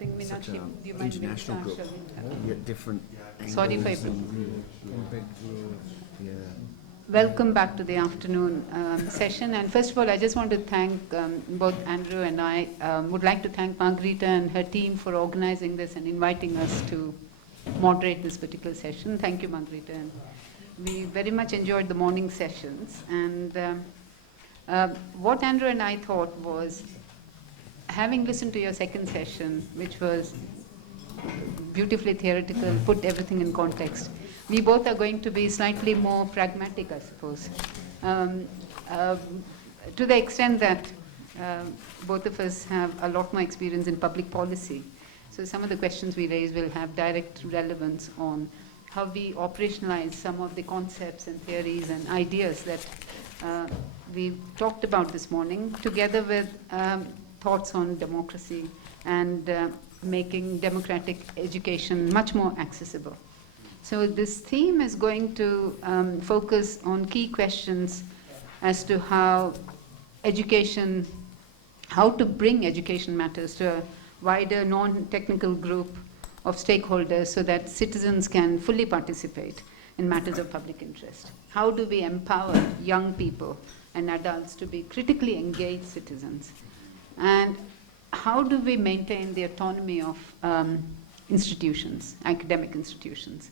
interrupting me. Such Do you mind if we international start, group. shall we? Yeah, different Sorry for angles and big groups. Yeah. Welcome back to the afternoon session. And first of all, I just want to thank both Andrew and I would like to thank Margarita and her team for organizing this and inviting us to moderate this particular session. Thank you, Margarita. And we very much enjoyed the morning sessions. And what Andrew and I thought was, having listened to your second session, which was beautifully theoretical, put everything in context, we both are going to be slightly more pragmatic, I suppose, to the extent that both of us have a lot more experience in public policy. So some of the questions we raise will have direct relevance on how we operationalize some of the concepts and theories and ideas that we talked about this morning, together with thoughts on democracy and making democratic education much more accessible. So this theme is going to focus on key questions as to how to bring education matters to a wider non-technical group of stakeholders so that citizens can fully participate in matters of public interest. How do we empower young people and adults to be critically engaged citizens? And how do we maintain the autonomy of institutions, academic institutions?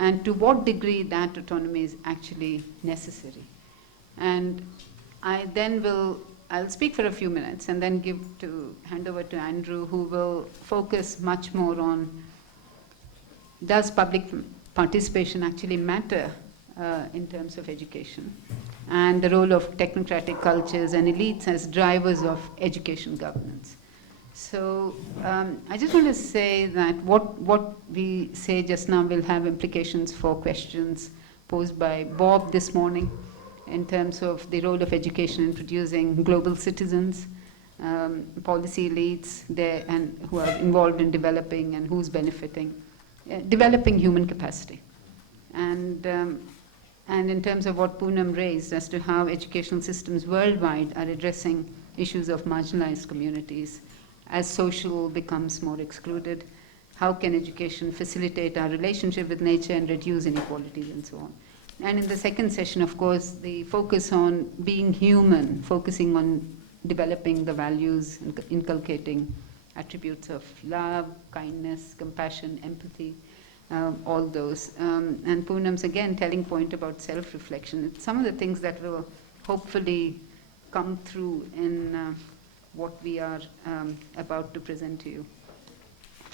And to what degree that autonomy is actually necessary. And I'll speak for a few minutes and then hand over to Andrew, who will focus much more on, does public participation actually matter in terms of education, and the role of technocratic cultures and elites as drivers of education governance. So I just want to say that what we say just now will have implications for questions posed by Bob this morning in terms of the role of education in producing global citizens, policy elites there and who are involved in developing and who's benefiting, developing human capacity. And in terms of what Poonam raised as to how educational systems worldwide are addressing issues of marginalized communities, as social becomes more excluded, how can education facilitate our relationship with nature and reduce inequalities and so on. And in the second session, of course, the focus on being human, focusing on developing the values, inculcating attributes of love, kindness, compassion, empathy, all those. And Poonam's, again, telling point about self-reflection. It's some of the things that will hopefully come through in what we are about to present to you.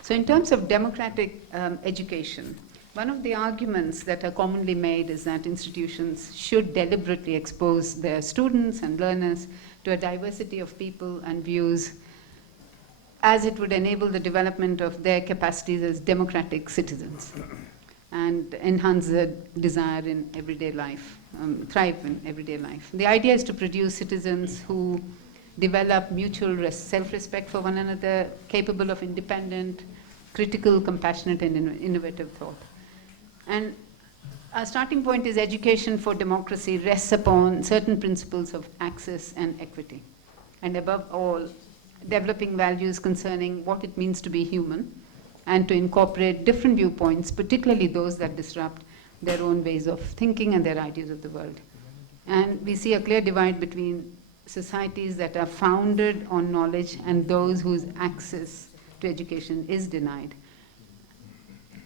So in terms of democratic education, one of the arguments that are commonly made is that institutions should deliberately expose their students and learners to a diversity of people and views, as it would enable the development of their capacities as democratic citizens and enhance the desire in everyday life, thrive in everyday life. The idea is to produce citizens who develop mutual self-respect for one another, capable of independent, critical, compassionate, and innovative thought. And our starting point is education for democracy rests upon certain principles of access and equity. And above all, developing values concerning what it means to be human and to incorporate different viewpoints, particularly those that disrupt their own ways of thinking and their ideas of the world. And we see a clear divide between societies that are founded on knowledge and those whose access to education is denied.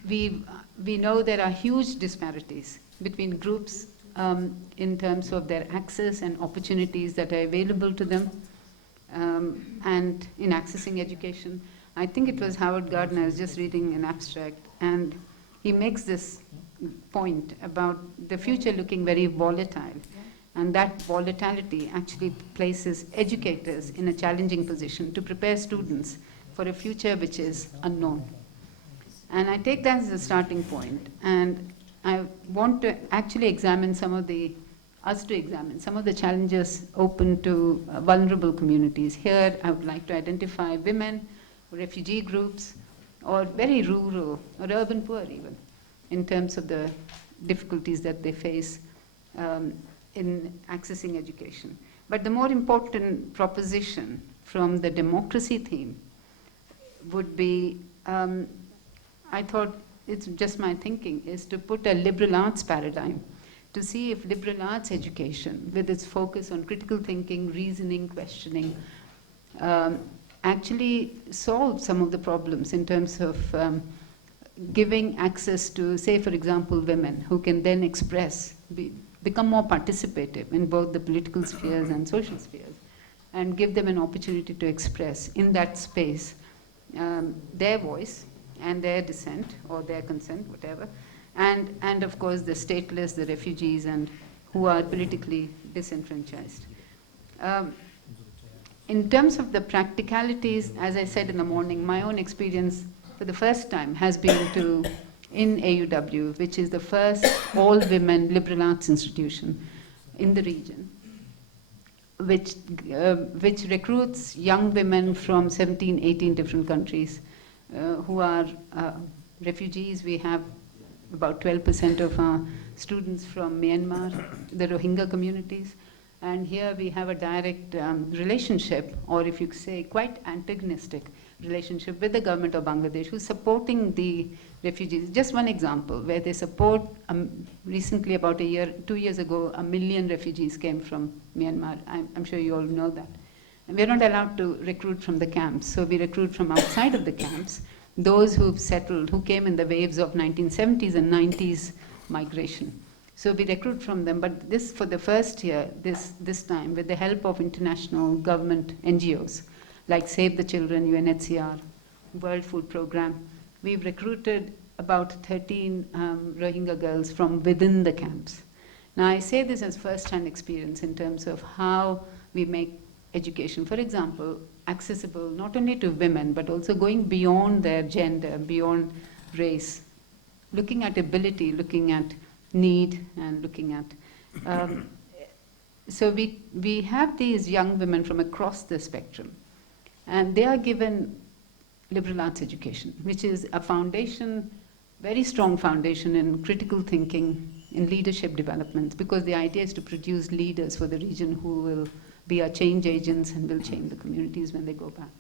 We know there are huge disparities between groups in terms of their access and opportunities that are available to them and in accessing education. I think it was Howard Gardner, I was just reading an abstract, and he makes this point about the future looking very volatile. And that volatility actually places educators in a challenging position to prepare students for a future which is unknown. And I take that as a starting point. And I want to actually examine some of the challenges open to vulnerable communities. Here, I would like to identify women, refugee groups, or very rural or urban poor even, in terms of the difficulties that they face in accessing education. But the more important proposition from the democracy theme would be, I thought, it's just my thinking, is to put a liberal arts paradigm to see if liberal arts education, with its focus on critical thinking, reasoning, questioning, actually solves some of the problems in terms of giving access to, say, for example, women who can then express, become more participative in both the political spheres and social spheres, and give them an opportunity to express in that space their voice and their dissent or their consent, whatever, and of course the stateless, the refugees, and who are politically disenfranchised. In terms of the practicalities, as I said in the morning, my own experience for the first time has been in AUW, which is the first all-women liberal arts institution in the region, which recruits young women from 17, 18 different countries who are refugees. We have about 12% of our students from Myanmar, the Rohingya communities. And here we have a direct relationship, or if you say quite antagonistic relationship with the government of Bangladesh, who's supporting the refugees. Just one example, where they support, recently about 2 years ago, 1 million refugees came from Myanmar. I'm sure you all know that. And we're not allowed to recruit from the camps, so we recruit from outside of the camps, those who've settled, who came in the waves of 1970s and 90s migration. So we recruit from them, but this, for the first year, this time, with the help of international government NGOs, like Save the Children, UNHCR, World Food Programme, we've recruited about 13 Rohingya girls from within the camps. Now, I say this as first-hand experience in terms of how we make education, for example, accessible not only to women, but also going beyond their gender, beyond race, looking at ability, looking at need, and looking at... so we have these young women from across the spectrum, and they are given liberal arts education, which is a foundation, very strong foundation in critical thinking, in leadership development, because the idea is to produce leaders for the region who will be our change agents and will change the communities when they go back.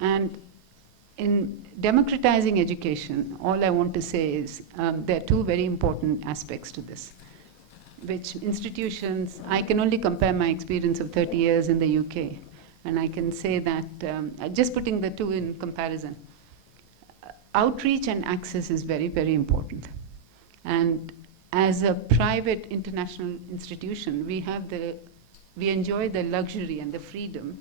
And in democratizing education, all I want to say is there are two very important aspects to this, which institutions, I can only compare my experience of 30 years in the UK, and I can say that, just putting the two in comparison, outreach and access is very, very important. And as a private international institution, we enjoy the luxury and the freedom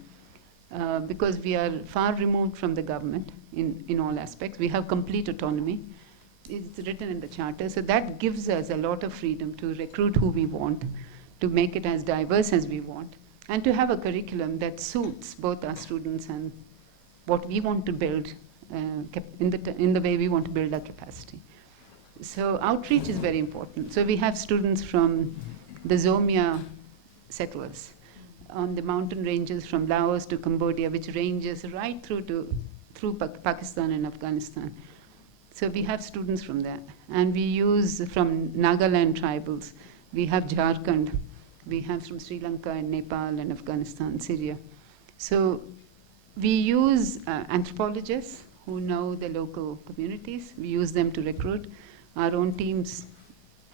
because we are far removed from the government in all aspects. We have complete autonomy. It's written in the charter. So that gives us a lot of freedom to recruit who we want, to make it as diverse as we want, and to have a curriculum that suits both our students and what we want to build in the way we want to build our capacity. So outreach is very important. So we have students from the Zomia settlers on the mountain ranges from Laos to Cambodia, which ranges right through Pakistan and Afghanistan. So we have students from there. And we use from Nagaland tribals. We have Jharkhand. We have from Sri Lanka and Nepal and Afghanistan, Syria. So we use anthropologists who know the local communities. We use them to recruit. Our own teams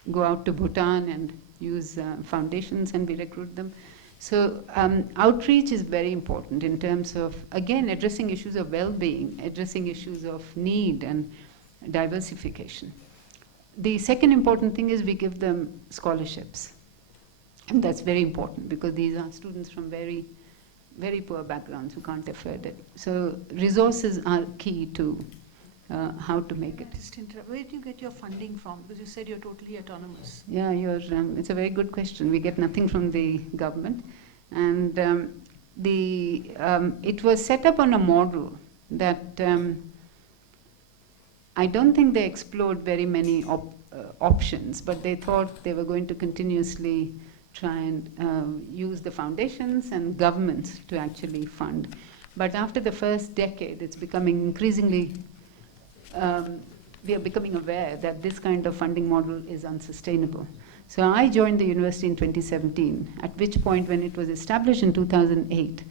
go out to Bhutan and use foundations, and we recruit them. So outreach is very important in terms of, again, addressing issues of well-being, addressing issues of need and diversification. The second important thing is we give them scholarships. And that's very important because these are students from very, very poor backgrounds who can't afford it. So resources are key to how to make it. Where do you get your funding from? Because you said you're totally autonomous. Yeah, it's a very good question. We get nothing from the government. And it was set up on a model that I don't think they explored very many options, but they thought they were going to continuously try and use the foundations and governments to actually fund. But after the first decade, it's becoming increasingly we are becoming aware that this kind of funding model is unsustainable. So I joined the university in 2017, at which point when it was established in 2008,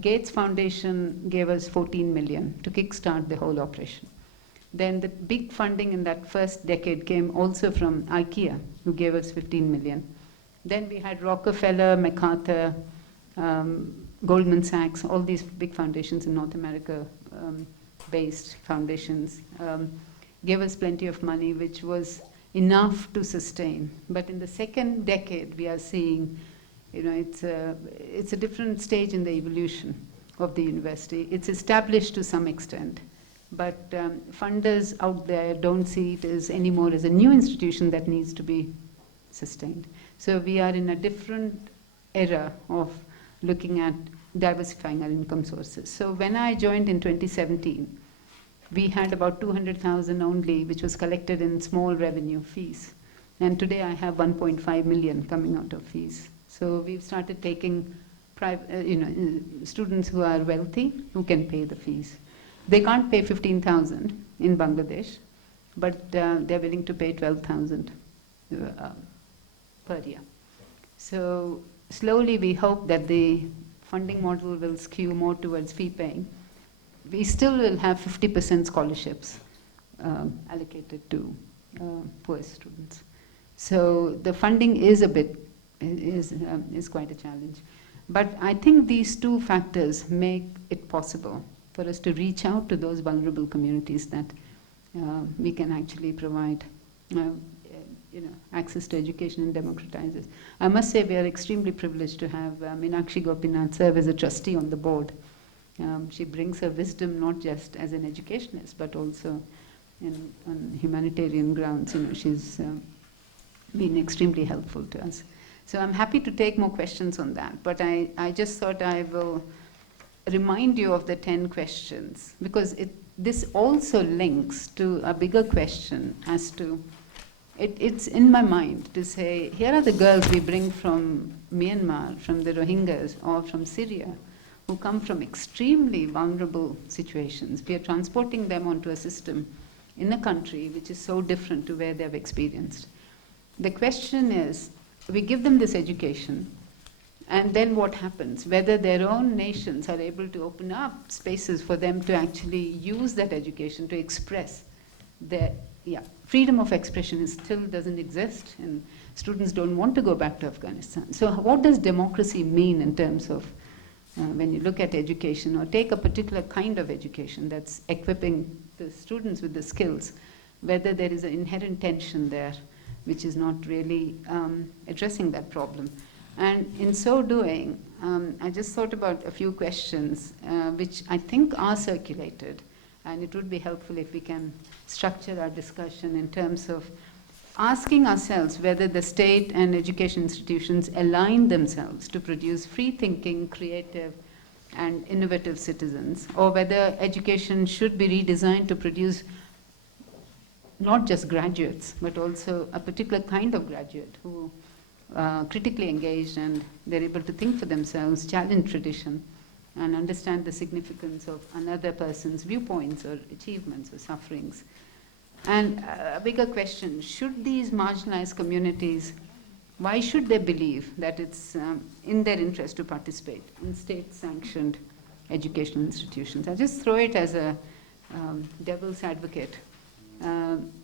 Gates Foundation gave us 14 million to kickstart the whole operation. Then the big funding in that first decade came also from IKEA, who gave us 15 million. Then we had Rockefeller, MacArthur, Goldman Sachs, all these big foundations in North America, based foundations, gave us plenty of money, which was enough to sustain. But in the second decade, we are seeing, it's a different stage in the evolution of the university. It's established to some extent, but funders out there don't see it as anymore as a new institution that needs to be sustained. So we are in a different era of looking at diversifying our income sources. So when I joined in 2017, we had about 200,000 only, which was collected in small revenue fees. And today I have 1.5 million coming out of fees. So we've started taking students who are wealthy, who can pay the fees. They can't pay 15,000 in Bangladesh, but they're willing to pay 12,000 per year. So slowly we hope that the funding model will skew more towards fee paying. We still will have 50% scholarships allocated to poor students. So the funding is quite a challenge. But I think these two factors make it possible for us to reach out to those vulnerable communities that we can actually provide access to education and democratize it. I must say we are extremely privileged to have Meenakshi Gopinath serve as a trustee on the board. She brings her wisdom not just as an educationist, but also on humanitarian grounds. She's been extremely helpful to us. So I'm happy to take more questions on that, but I just thought I will remind you of the 10 questions, because this also links to a bigger question as to, it's in my mind to say, here are the girls we bring from Myanmar, from the Rohingyas, or from Syria, who come from extremely vulnerable situations. We are transporting them onto a system in a country which is so different to where they've experienced. The question is, we give them this education, and then what happens? Whether their own nations are able to open up spaces for them to actually use that education to express their, freedom of expression still doesn't exist, and students don't want to go back to Afghanistan. So what does democracy mean in terms of when you look at education, or take a particular kind of education that's equipping the students with the skills, whether there is an inherent tension there, which is not really addressing that problem. And in so doing, I just thought about a few questions which I think are circulated, and it would be helpful if we can structure our discussion in terms of asking ourselves whether the state and education institutions align themselves to produce free-thinking, creative, and innovative citizens, or whether education should be redesigned to produce not just graduates, but also a particular kind of graduate who critically engaged, and they're able to think for themselves, challenge tradition, and understand the significance of another person's viewpoints or achievements or sufferings. And a bigger question, should these marginalized communities, why should they believe that it's in their interest to participate in state-sanctioned educational institutions? I just throw it as a devil's advocate,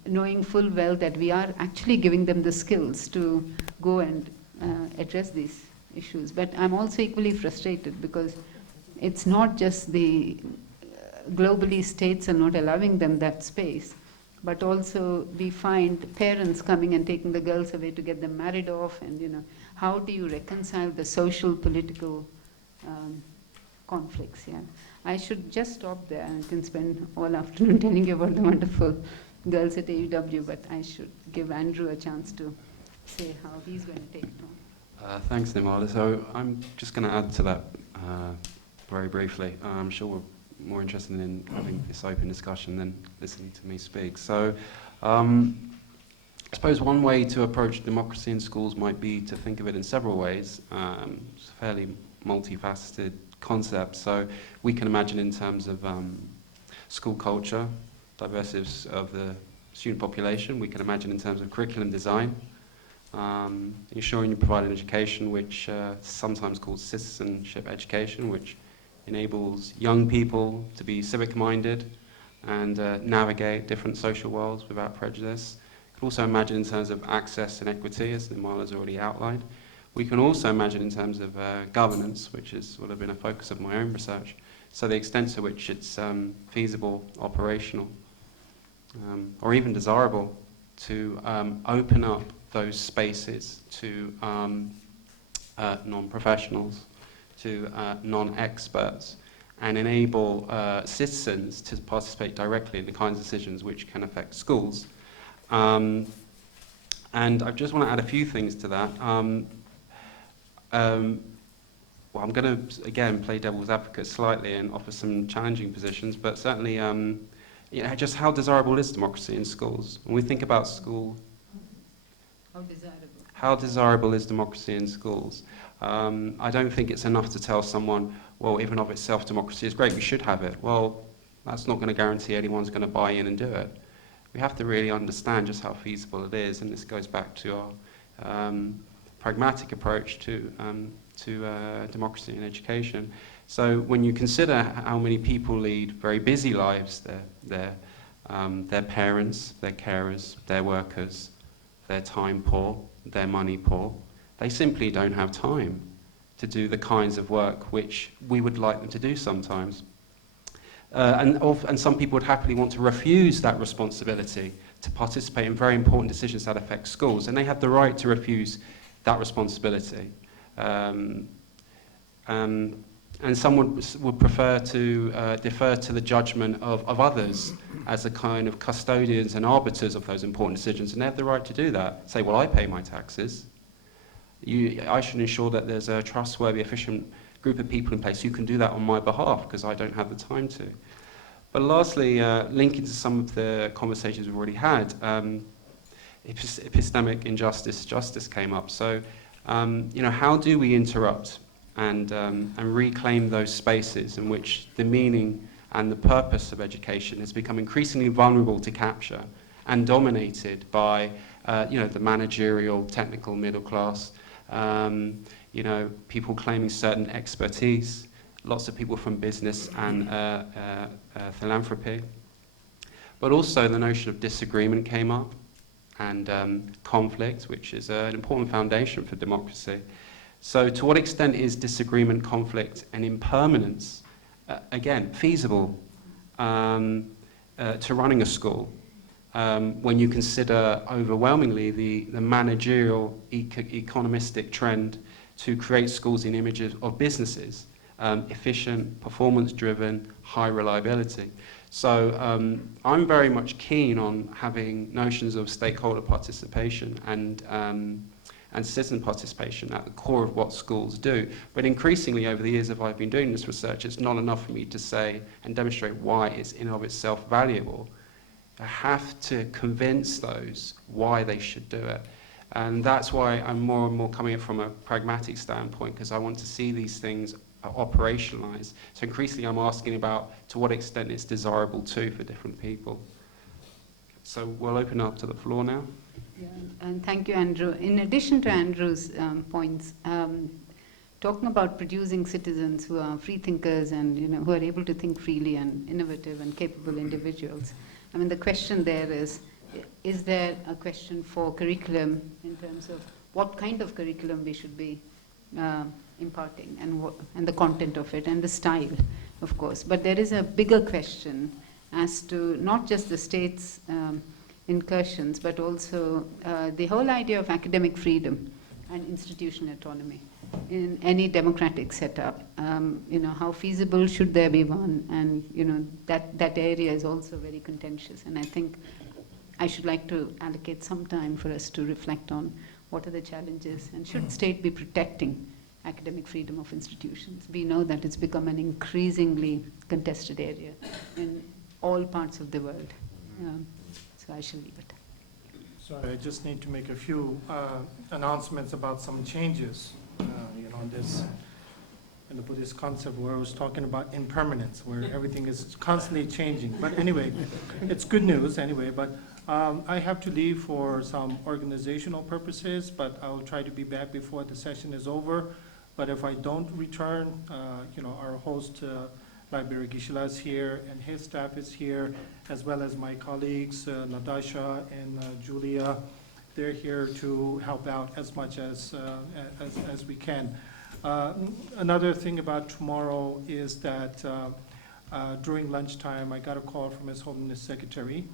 knowing full well that we are actually giving them the skills to go and address these issues. But I'm also equally frustrated because it's not just the globally states are not allowing them that space, but also we find parents coming and taking the girls away to get them married off, and how do you reconcile the social, political conflicts? Yeah, I should just stop there. I can spend all afternoon telling you about the wonderful girls at AUW, but I should give Andrew a chance to say how he's going to take it on. Thanks, Nimala. So I'm just going to add to that very briefly. I'm sure we're more interested in having this open discussion than listening to me speak. So I suppose one way to approach democracy in schools might be to think of it in several ways. It's a fairly multifaceted concept. So we can imagine in terms of school culture, diversity of the student population. We can imagine in terms of curriculum design. ensuring you provide an education which sometimes called citizenship education, which enables young people to be civic-minded and navigate different social worlds without prejudice. We can also imagine in terms of access and equity, as Nimal has already outlined. We can also imagine in terms of governance, which will have been a focus of my own research, so the extent to which it's feasible, operational, or even desirable to open up those spaces to non-professionals, to non-experts, and enable citizens to participate directly in the kinds of decisions which can affect schools. And I just want to add a few things to that. Well, I'm going to, again, play devil's advocate slightly and offer some challenging positions, but certainly, just how desirable is democracy in schools? When we think about school, how desirable is democracy in schools? I don't think it's enough to tell someone, well, even of itself, democracy is great, we should have it. Well, that's not going to guarantee anyone's going to buy in and do it. We have to really understand just how feasible it is, and this goes back to our pragmatic approach to democracy in education. So when you consider how many people lead very busy lives, their parents, their carers, their workers, their time poor, their money poor, they simply don't have time to do the kinds of work which we would like them to do sometimes. And some people would happily want to refuse that responsibility to participate in very important decisions that affect schools, and they have the right to refuse that responsibility. And some would prefer to defer to the judgment of others as a kind of custodians and arbiters of those important decisions, and they have the right to do that. Say, well, I pay my taxes. I should ensure that there's a trustworthy, efficient group of people in place who can do that on my behalf, because I don't have the time to. But lastly, linking to some of the conversations we've already had, epistemic injustice, justice came up. So, how do we interrupt and reclaim those spaces in which the meaning and the purpose of education has become increasingly vulnerable to capture and dominated by, the managerial, technical middle class, people claiming certain expertise, lots of people from business and philanthropy. But also the notion of disagreement came up, and conflict, which is an important foundation for democracy. So to what extent is disagreement, conflict, and impermanence, again, feasible to running a school when you consider overwhelmingly the managerial, economistic trend to create schools in images of businesses, efficient, performance-driven, high reliability. So I'm very much keen on having notions of stakeholder participation and citizen participation at the core of what schools do. But increasingly over the years that I've been doing this research, it's not enough for me to say and demonstrate why it's in and of itself valuable. I have to convince those why they should do it. And that's why I'm more and more coming from a pragmatic standpoint, because I want to see these things operationalized. So increasingly I'm asking about to what extent it's desirable too for different people. So we'll open up to the floor now. Yeah, and thank you, Andrew. In addition to Andrew's points, talking about producing citizens who are free thinkers and who are able to think freely and innovative and capable individuals, I mean, the question there is there a question for curriculum in terms of what kind of curriculum we should be imparting and the content of it and the style, of course. But there is a bigger question as to not just the state's incursions, but also the whole idea of academic freedom and institutional autonomy in any democratic setup. How feasible should there be one? And that area is also very contentious. And I think I should like to allocate some time for us to reflect on what are the challenges, and should state be protecting academic freedom of institutions. We know that it's become an increasingly contested area in all parts of the world. So I shall leave it. Sorry, I just need to make a few announcements about some changes. This in the Buddhist concept where I was talking about impermanence, where everything is constantly changing. But anyway, it's good news anyway. But I have to leave for some organizational purposes, but I will try to be back before the session is over. But if I don't return, our host, Library Gishila, is here, and his staff is here, as well as my colleagues, Natasha and Julia. They're here to help out as much as we can. Another thing about tomorrow is that during lunchtime, I got a call from His Holiness Secretary,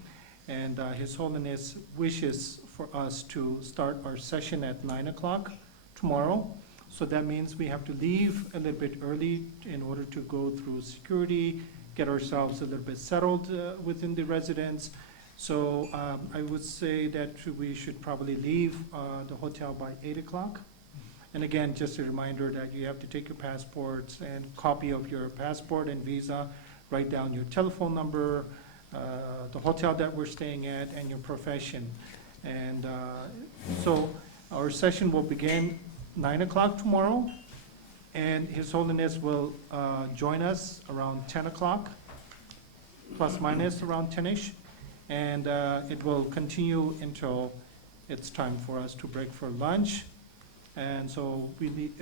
and His Holiness wishes for us to start our session at 9 o'clock tomorrow. So that means we have to leave a little bit early in order to go through security, get ourselves a little bit settled within the residence. So I would say that we should probably leave the hotel by 8 o'clock. And again, just a reminder that you have to take your passports and copy of your passport and visa, write down your telephone number, the hotel that we're staying at, and your profession. And so our session will begin 9 o'clock tomorrow, and His Holiness will join us around 10 o'clock, plus minus around 10-ish, and it will continue until it's time for us to break for lunch. And so we need,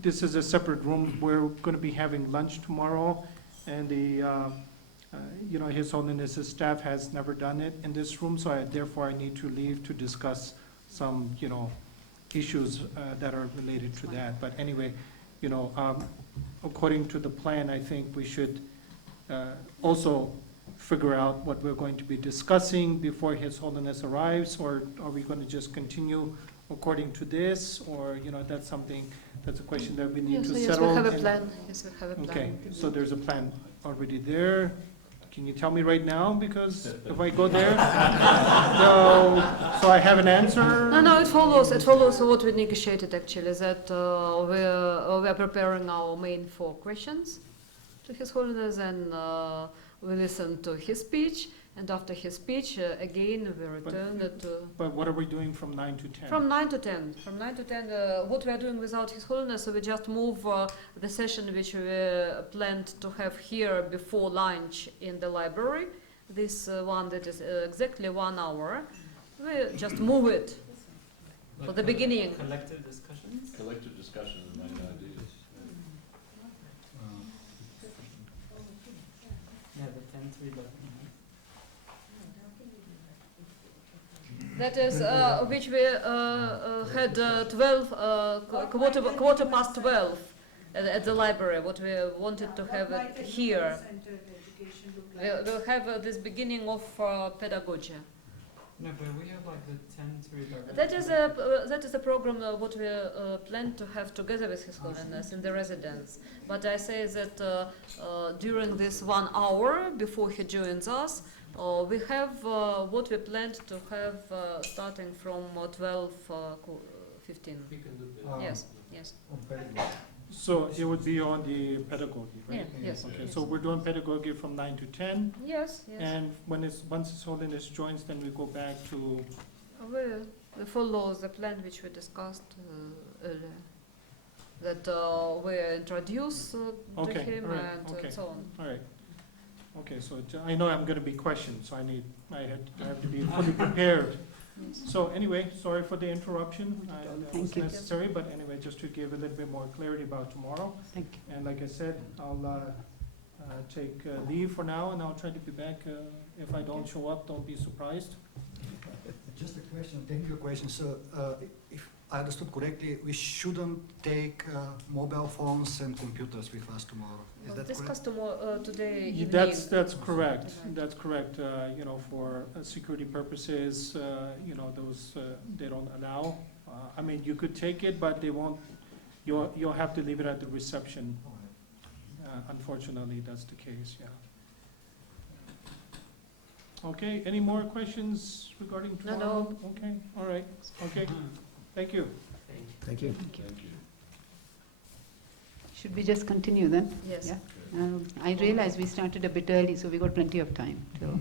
this is a separate room. We're going to be having lunch tomorrow, and His Holiness's staff has never done it in this room, so therefore I need to leave to discuss some, issues that are related to that. But anyway, according to the plan, I think we should also figure out what we're going to be discussing before His Holiness arrives, or are we going to just continue according to this, or, that's a question that we need to settle. Yes, we have a plan. Yes, we have a plan. Okay, so there's a plan already there. Can you tell me right now? Because if I go there, so I have an answer? No, it follows what we negotiated actually, that we are preparing our main 4 questions to His Holiness, and we listen to his speech, and after his speech, again, we return to... But what are we doing from 9 to 10? From 9 to 10. From 9 to 10, what we are doing without His Holiness, so we just move the session which we planned to have here before lunch in the library. This one that is exactly 1 hour. We just move it for the beginning. Collective discussions? Collective discussion of my ideas. Yeah, the 10-3 button. That is which we had quarter past 12 at the library, what we wanted to have it here. We'll have this beginning of pedagogy. No, but we have like the 10-3 That is a program what we plan to have together with His Holiness in the residence. But I say that during this 1 hour before he joins us, we have what we planned to have starting from 12:15. Yes. So it would be on the pedagogy, right? Yeah, yes. Okay, so we're doing pedagogy from 9 to 10, Yes. and once His Holiness joins, then we go back to... We follow the plan which we discussed earlier. That we introduce to Okay, him all right, and okay. so on. All right. Okay, so I know I'm going to be questioned, so I have to be fully prepared. Yes. So anyway, sorry for the interruption. That was Thank you. necessary, but anyway, just to give a little bit more clarity about tomorrow. Thank you. And like I said, I'll take leave for now, and I'll try to be back. If I don't show up, don't be surprised. Just a question, technical question. So, if I understood correctly, we shouldn't take mobile phones and computers with us tomorrow. Is that Discuss correct? today evening. That's correct. That's correct. For security purposes, those they don't allow. I mean, you could take it, but they won't. You'll have to leave it at the reception. Unfortunately, that's the case. Yeah. Okay. Any more questions regarding tomorrow? No. Okay. All right. Okay. Thank you. Thank you. Should we just continue then? Yes. Yeah. I realize we started a bit early, so we got plenty of time till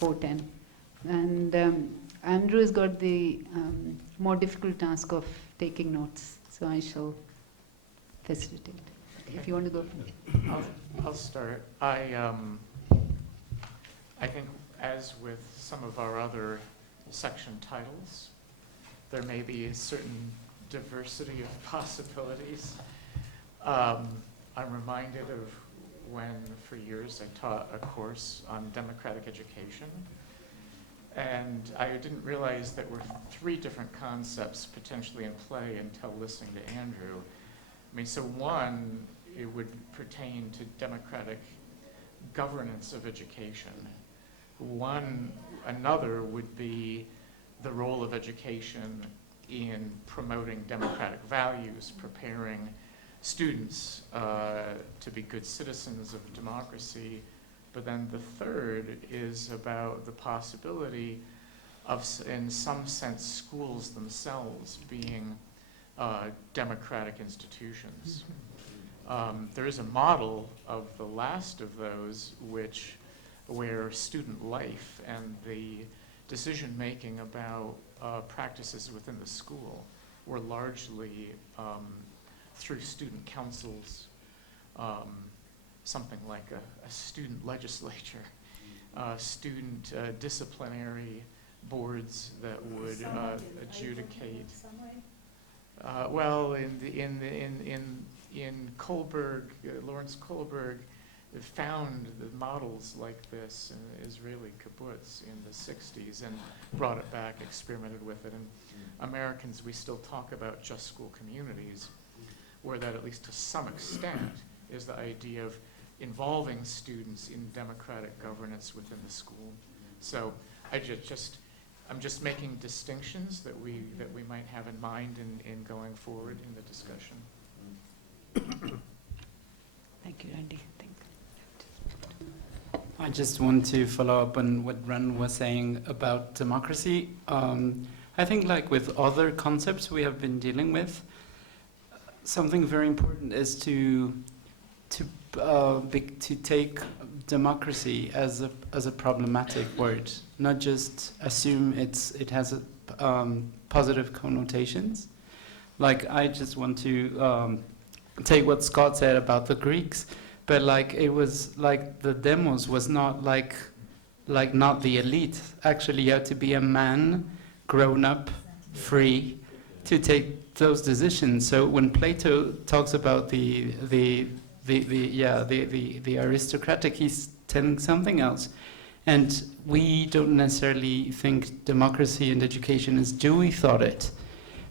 4:10. And Andrew has got the more difficult task of taking notes, so I shall facilitate. If you want to go. I'll start. I think, as with some of our other section titles, there may be a certain diversity of possibilities. I'm reminded of when, for years, I taught a course on democratic education, and I didn't realize there were 3 different concepts potentially in play until listening to Andrew. I mean, so one, it would pertain to democratic governance of education. Another would be the role of education in promoting democratic values, preparing students to be good citizens of democracy. But then the third is about the possibility of, in some sense, schools themselves being democratic institutions. There is a model of the last of those where student life and the decision-making about practices within the school were largely through student councils, something like a student legislature, student disciplinary boards that would adjudicate. Well, in Kohlberg, Lawrence Kohlberg found the models like this in Israeli kibbutz in the 60s and brought it back, experimented with it. And Americans, we still talk about just school communities, where that, at least to some extent, is the idea of involving students in democratic governance within the school. So I'm just making distinctions that we might have in mind in going forward in the discussion. Thank you, Randy. I just want to follow up on what Ran was saying about democracy. I think, like with other concepts we have been dealing with, something very important is to take democracy as a problematic word, not just assume it has positive connotations. Like, I just want to take what Scott said about the Greeks, but like it was like the demos was not like not the elite. Actually, you have to be a man, grown up, free, to take those decisions. So when Plato talks about the aristocratic, he's telling something else. And we don't necessarily think democracy and education as Dewey thought it.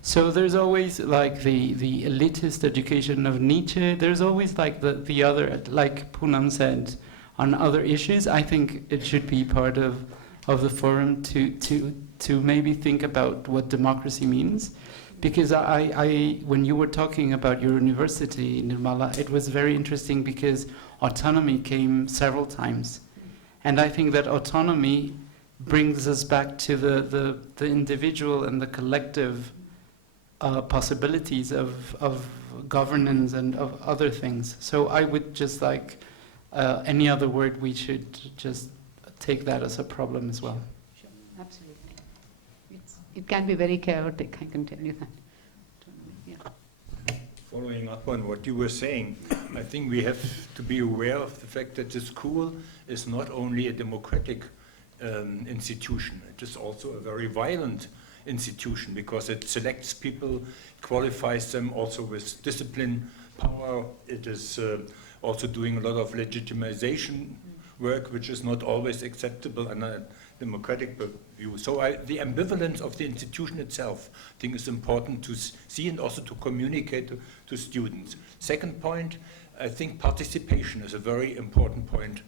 So there's always like the elitist education of Nietzsche. There's always like the other, like Poonam said, on other issues. I think it should be part of the forum to maybe think about what democracy means. Because when you were talking about your university, Nirmala, it was very interesting because autonomy came several times. And I think that autonomy brings us back to the individual and the collective possibilities of governance and of other things. So I would just like any other word, we should just take that as a problem as well. Sure, absolutely. It can be very chaotic, I can tell you that. Yeah. Following up on what you were saying, I think we have to be aware of the fact that the school is not only a democratic institution, it is also a very violent institution because it selects people, qualifies them also with discipline, power. It is also doing a lot of legitimization work, which is not always acceptable in a democratic view. So the ambivalence of the institution itself, I think, is important to see and also to communicate to students. Second point, I think participation is a very important point,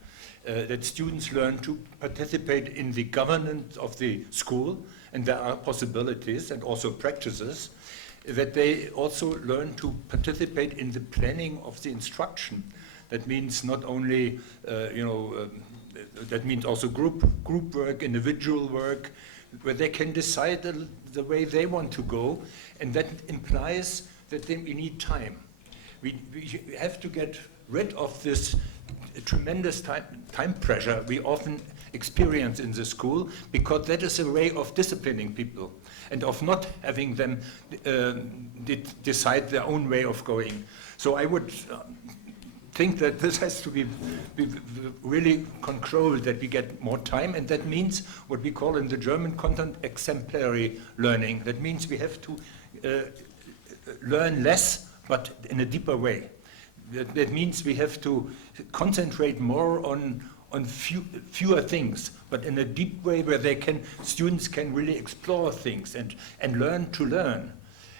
that students learn to participate in the governance of the school, and there are possibilities and also practices, that they also learn to participate in the planning of the instruction. That means not only, that means also group work, individual work, where they can decide the way they want to go, and that implies that then we need time. We have to get rid of this tremendous time pressure we often experience in the school, because that is a way of disciplining people and of not having them decide their own way of going. So I would think that this has to be really controlled, that we get more time, and that means what we call in the German content exemplary learning. That means we have to learn less, but in a deeper way. That means we have to concentrate more on fewer things, but in a deep way where students can really explore things and learn to learn.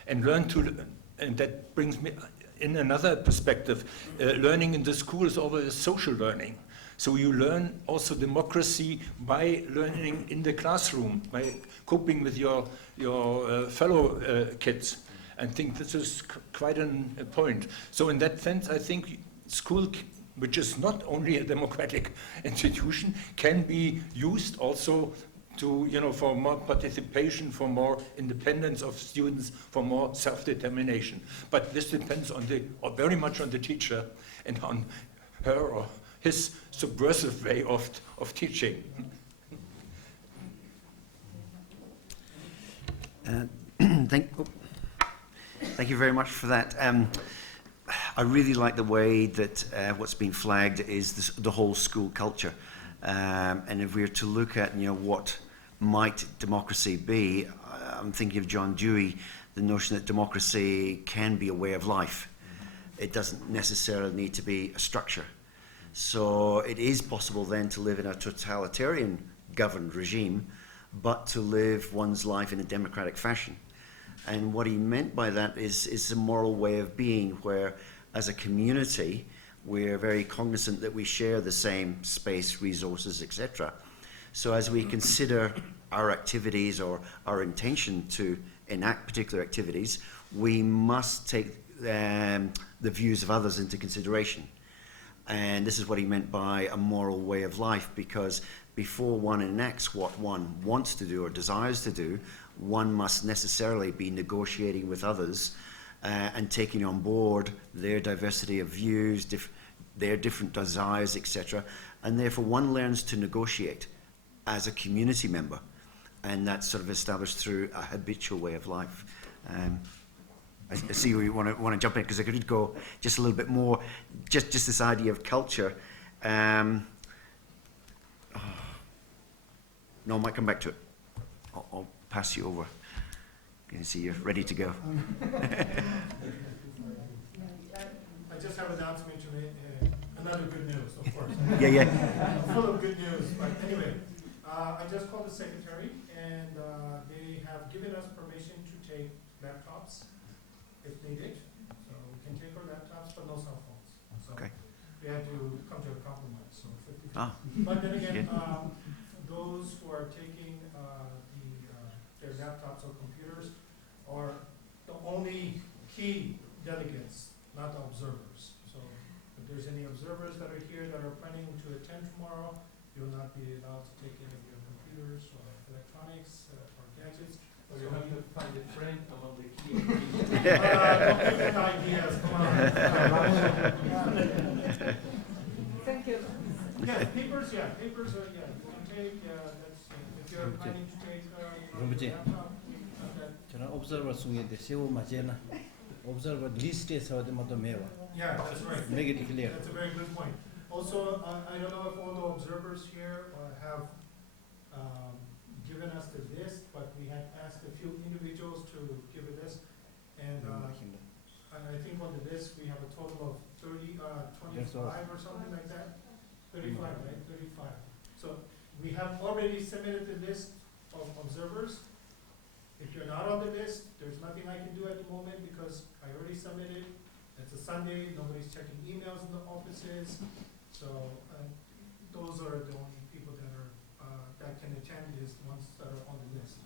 And that brings me in another perspective. Learning in the school is always social learning. So you learn also democracy by learning in the classroom, by coping with your fellow kids. I think this is quite a point. So in that sense, I think school, which is not only a democratic institution, can be used also to, for more participation, for more independence of students, for more self-determination. But this depends very much on the teacher and on her or his subversive way of teaching. Thank you very much for that. I really like the way that what's been flagged is the whole school culture. And if we were to look at, what might democracy be, I'm thinking of John Dewey, the notion that democracy can be a way of life. It doesn't necessarily need to be a structure. So it is possible then to live in a totalitarian governed regime, but to live one's life in a democratic fashion. And what he meant by that is a moral way of being where, as a community, we're very cognizant that we share the same space, resources, etc. So as we consider our activities or our intention to enact particular activities, we must take the views of others into consideration. And this is what he meant by a moral way of life, because before one enacts what one wants to do or desires to do, one must necessarily be negotiating with others and taking on board their diversity of views, their different desires, etc. And therefore one learns to negotiate as a community member, and that's sort of established through a habitual way of life. I see where you want to jump in, because I could go just a little bit more, just this idea of culture. No, I might come back to it. I'll pass you over. I can see you're ready to go. I just have an announcement to make, another good news, of course. Yeah. Full of good news, but anyway, I just called the secretary, and they have given us permission to take laptops if needed. So we can take our laptops, but no cell phones. So Okay. we had to come to a compromise, so 50-50. Ah. But then again, Yeah. those who are taking their laptops or computers are the only key delegates, not the observers. So if there's any observers that are here that are planning to attend tomorrow, you'll not be allowed to take any of your computers or electronics or gadgets. So you have to find a friend among the key. Don't give them ideas, come on. Thank you. Yeah, papers are, you can take, that's, if you're planning to take, laptop, 저는 observer 중에도 세우 맞잖아. observer list에 서도 뭐도 매워. yeah, that's right. Make it clear. That's a very good point. Also, I don't know if all the observers here have given us the list, but we had asked a few individuals to give a list. And I think on the list, we have a total of 25 or something like that. 35, right? 35. So we have already submitted the list of observers. If you're not on the list, there's nothing I can do at the moment because I already submitted. It's a Sunday, nobody's checking emails in the offices. So those are the only people that are that can attend is the ones that are on the list.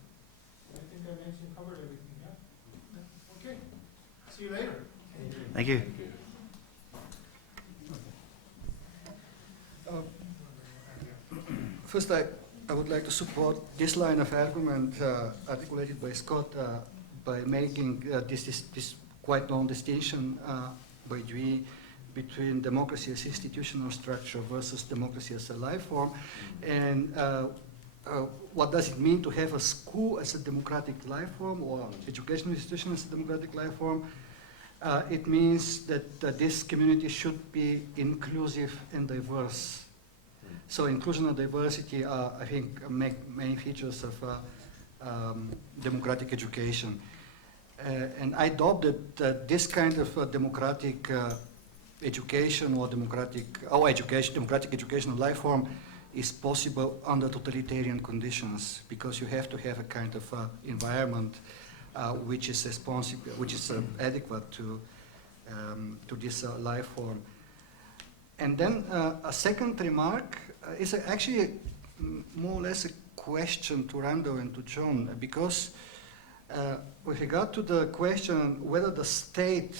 I think I mentioned, covered everything, yeah? Okay, see you later. Thank you. First, I would like to support this line of argument articulated by Scott by making this quite long distinction by Dewey between democracy as institutional structure versus democracy as a life form, and what does it mean to have a school as a democratic life form or educational institution as a democratic life form? It means that this community should be inclusive and diverse. So inclusion and diversity are, I think, main features of democratic education. And I doubt that this kind of democratic education or democratic educational life form is possible under totalitarian conditions, because you have to have a kind of environment which is responsible, which is adequate to this life form. And then a second remark is actually more or less a question to Randall and to John, because with regard to the question whether the state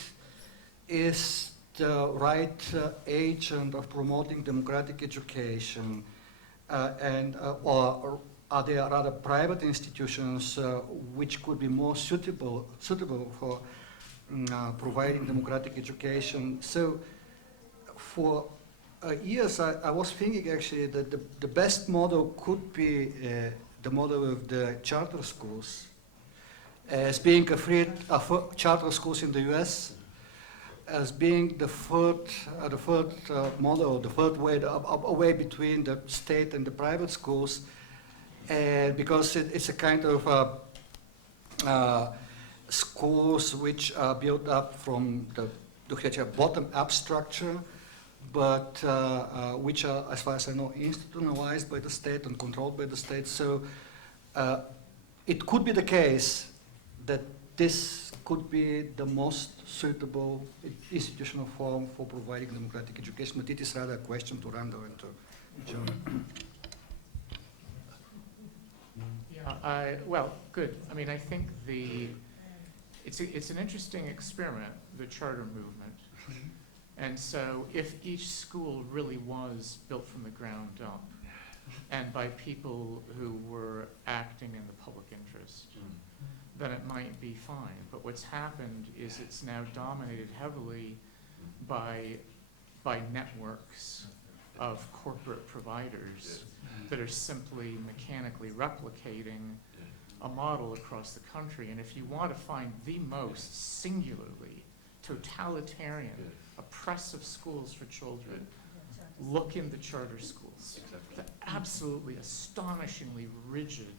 is the right agent of promoting democratic education, or are there rather private institutions which could be more suitable for providing democratic education? So for years I was thinking actually that the best model could be the model of the charter schools, as being charter schools in the US, as being the third model, the third way, a way between the state and the private schools, and because it's a kind of schools which are built up from the bottom-up structure, but which are, as far as I know, institutionalized by the state and controlled by the state. So it could be the case that this could be the most suitable institutional form for providing democratic education, but it is rather a question to Randall and to John. Yeah, well, good. I mean, I think it's an interesting experiment, the charter movement. And so if each school really was built from the ground up and by people who were acting in the public interest, then it might be fine. But what's happened is it's now dominated heavily by networks of corporate providers that are simply mechanically replicating a model across the country. And if you want to find the most singularly totalitarian, oppressive schools for children, look in the charter schools. The absolutely astonishingly rigid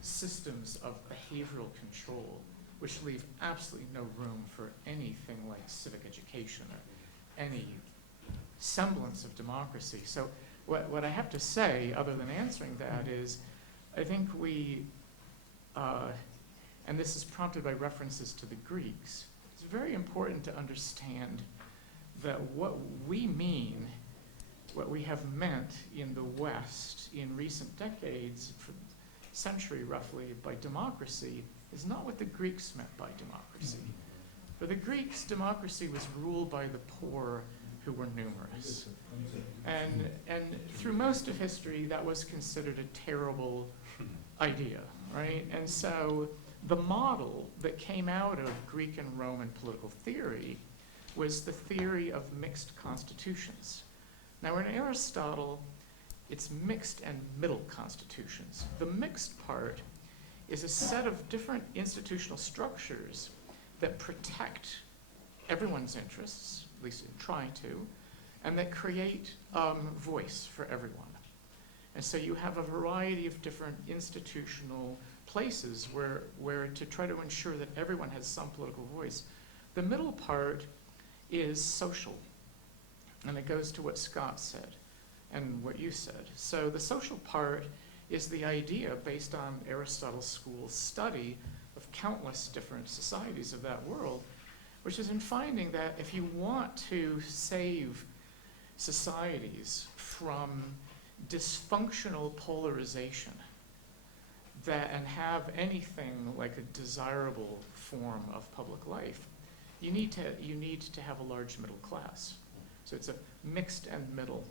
systems of behavioral control, which leave absolutely no room for anything like civic education or any semblance of democracy. So what I have to say, other than answering that, is I think we, and this is prompted by references to the Greeks, it's very important to understand that what we mean, what we have meant in the West in recent decades, for a century roughly, by democracy, is not what the Greeks meant by democracy. For the Greeks, democracy was ruled by the poor who were numerous. And through most of history, that was considered a terrible idea, right? And so the model that came out of Greek and Roman political theory was the theory of mixed constitutions. Now in Aristotle, it's mixed and middle constitutions. The mixed part is a set of different institutional structures that protect everyone's interests, at least in trying to, and that create voice for everyone. And so you have a variety of different institutional places where to try to ensure that everyone has some political voice. The middle part is social, and it goes to what Scott said and what you said. So the social part is the idea based on Aristotle's school's study of countless different societies of that world, which is in finding that if you want to save societies from dysfunctional polarization and have anything like a desirable form of public life, you need to have a large middle class. So it's a mixed and middle,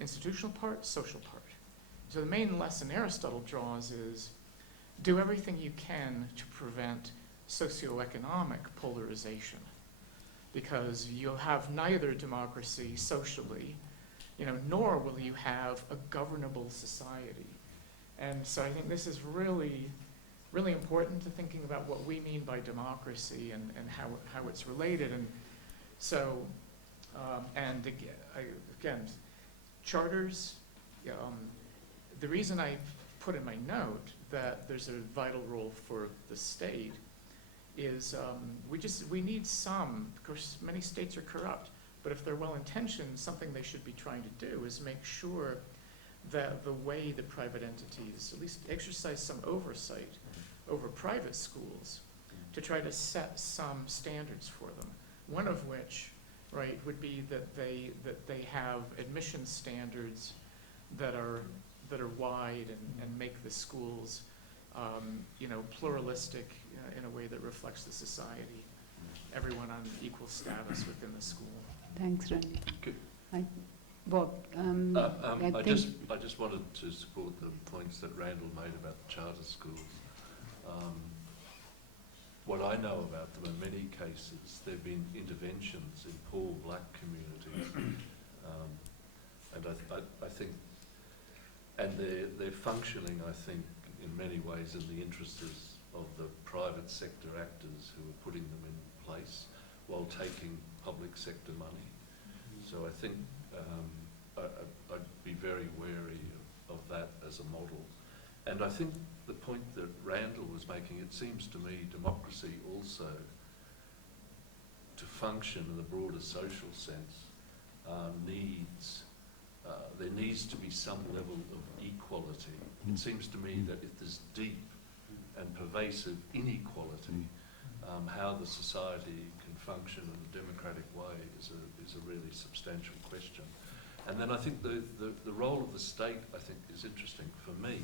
institutional part, social part. So the main lesson Aristotle draws is do everything you can to prevent socioeconomic polarization. because you'll have neither democracy socially, nor will you have a governable society. And so I think this is really, really important to thinking about what we mean by democracy and how it's related. And so, and again, charters, the reason I put in my note that there's a vital role for the state is we need some, of course many states are corrupt, but if they're well-intentioned, something they should be trying to do is make sure that the way the private entities at least exercise some oversight over private schools to try to set some standards for them. One of which, right, would be that they have admission standards that are wide and make the schools pluralistic in a way that reflects the society, everyone on equal status within the school. Thanks, Randy. Good. Bob, I just wanted to support the points that Randall made about the charter schools. What I know about them, in many cases, there have been interventions in poor black communities, and I think, and they're functioning, I think, in many ways in the interests of the private sector actors who are putting them in place while taking public sector money. So I think I'd be very wary of that as a model. And I think the point that Randall was making, it seems to me democracy also, to function in the broader social sense, there needs to be some level of equality. It seems to me that if there's deep and pervasive inequality, how the society can function in a democratic way is a really substantial question. And then I think the role of the state, I think, is interesting. For me,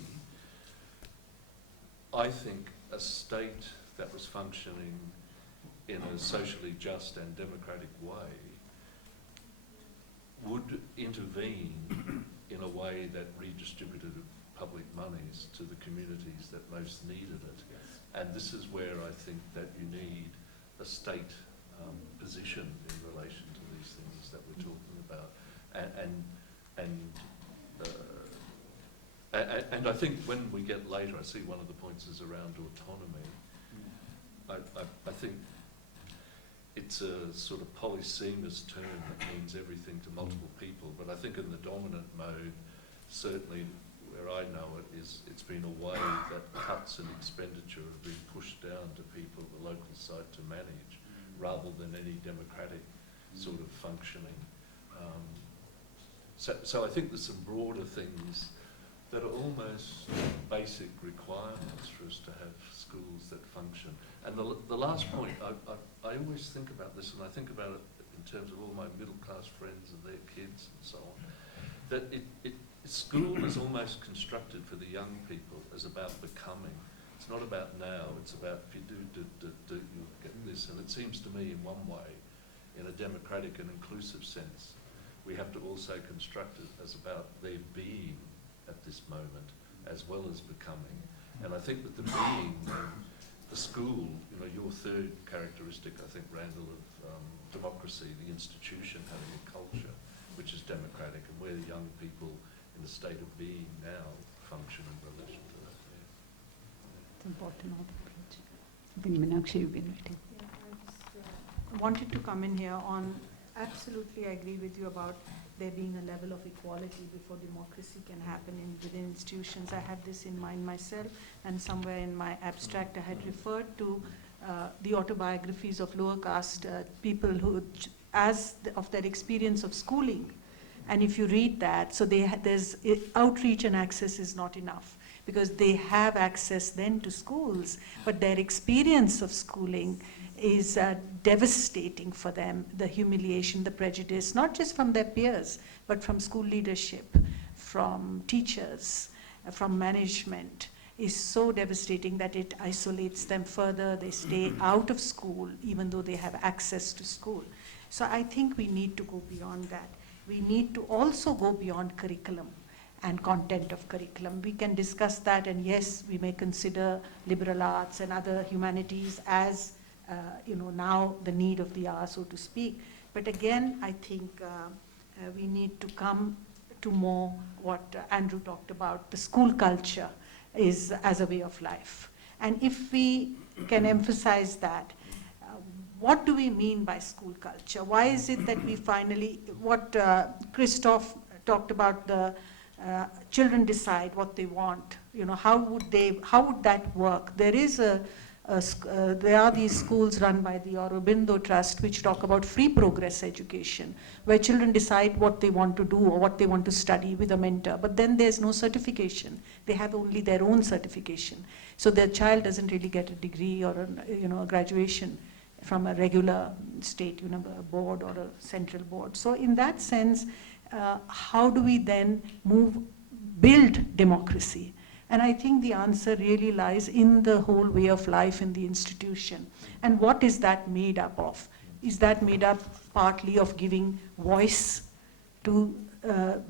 I think a state that was functioning in a socially just and democratic way would intervene in a way that redistributed public monies to the communities that most needed it. And this is where I think that you need a state position in relation to these things that we're talking about. And I think when we get later, I see one of the points is around autonomy. I think it's a sort of polysemous term that means everything to multiple people, but I think in the dominant mode, certainly where I know it, is it's been a way that cuts in expenditure have been pushed down to people at the local site to manage, rather than any democratic sort of functioning. So I think there's some broader things that are almost basic requirements for us to have schools that function. And the last point, I always think about this, and I think about it in terms of all my middle-class friends and their kids and so on, that school is almost constructed for the young people as about becoming. It's not about now, it's about if you do, you'll get this. And it seems to me in one way, in a democratic and inclusive sense, we have to also construct it as about their being at this moment, as well as becoming. And I think that the being, the school, your third characteristic, I think, Randall, of democracy, the institution having a culture which is democratic, and where the young people in the state of being now function in relation to that. It's important approach. I think Meenakshi, you've been waiting. Yeah, I just wanted to come in here on, absolutely I agree with you about there being a level of equality before democracy can happen within institutions. I had this in mind myself, and somewhere in my abstract I had referred to the autobiographies of lower caste people who, of their experience of schooling. And if you read that, so there's outreach and access is not enough, because they have access then to schools, but their experience of schooling is devastating for them, the humiliation, the prejudice, not just from their peers, but from school leadership, from teachers, from management, is so devastating that it isolates them further. They stay out of school, even though they have access to school. So I think we need to go beyond that. We need to also go beyond curriculum and content of curriculum. We can discuss that, and yes, we may consider liberal arts and other humanities as now the need of the hour, so to speak. But again, I think we need to come to more what Andrew talked about, the school culture is as a way of life. And if we can emphasize that, what do we mean by school culture? Why is it that we finally, what Christoph talked about, the children decide what they want, how would that work? There are these schools run by the Aurobindo Trust which talk about free progress education, where children decide what they want to do or what they want to study with a mentor. But then there's no certification. They have only their own certification. So their child doesn't really get a degree or a graduation from a regular state board or a central board. So in that sense, how do we then build democracy? And I think the answer really lies in the whole way of life in the institution. And what is that made up of? Is that made up partly of giving voice to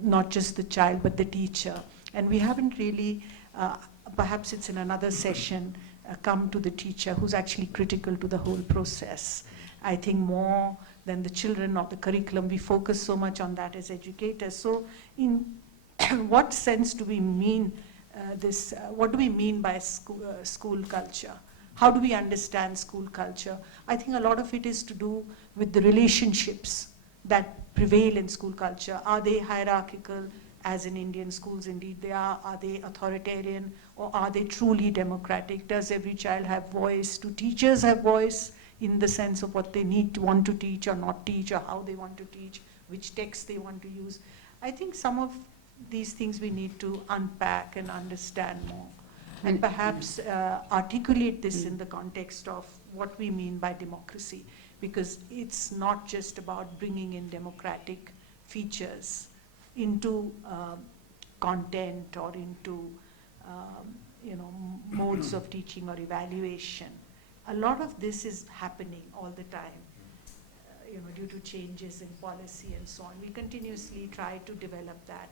not just the child, but the teacher? And we haven't really, perhaps it's in another session, come to the teacher who's actually critical to the whole process. I think more than the children or the curriculum, we focus so much on that as educators. So in what sense do we mean what do we mean by school culture? How do we understand school culture? I think a lot of it is to do with the relationships that prevail in school culture. Are they hierarchical, as in Indian schools indeed they are? Are they authoritarian, or are they truly democratic? Does every child have voice? Do teachers have voice in the sense of what they want to teach or not teach, or how they want to teach, which texts they want to use? I think some of these things we need to unpack and understand more, and perhaps articulate this in the context of what we mean by democracy, because it's not just about bringing in democratic features into content or into modes of teaching or evaluation. A lot of this is happening all the time, due to changes in policy and so on. We continuously try to develop that.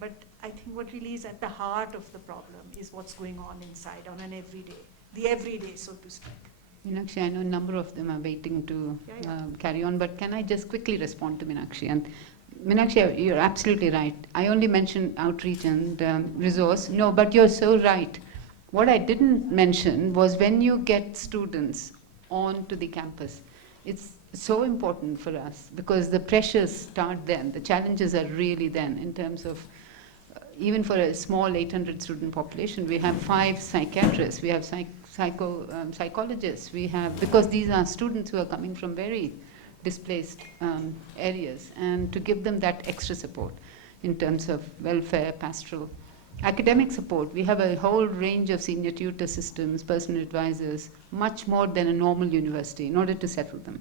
But I think what really is at the heart of the problem is what's going on inside on an everyday, the everyday, so to speak. Meenakshi, I know a number of them are waiting to carry on, but can I just quickly respond to Meenakshi? And Meenakshi, you're absolutely right. I only mentioned outreach and resource. No, but you're so right. What I didn't mention was when you get students onto the campus, it's so important for us because the pressures start then. The challenges are really then in terms of even for a small 800 student population, we have 5 psychiatrists, we have psychologists, we have, because these are students who are coming from very displaced areas, and to give them that extra support in terms of welfare, pastoral, academic support. We have a whole range of senior tutor systems, personal advisors, much more than a normal university in order to settle them.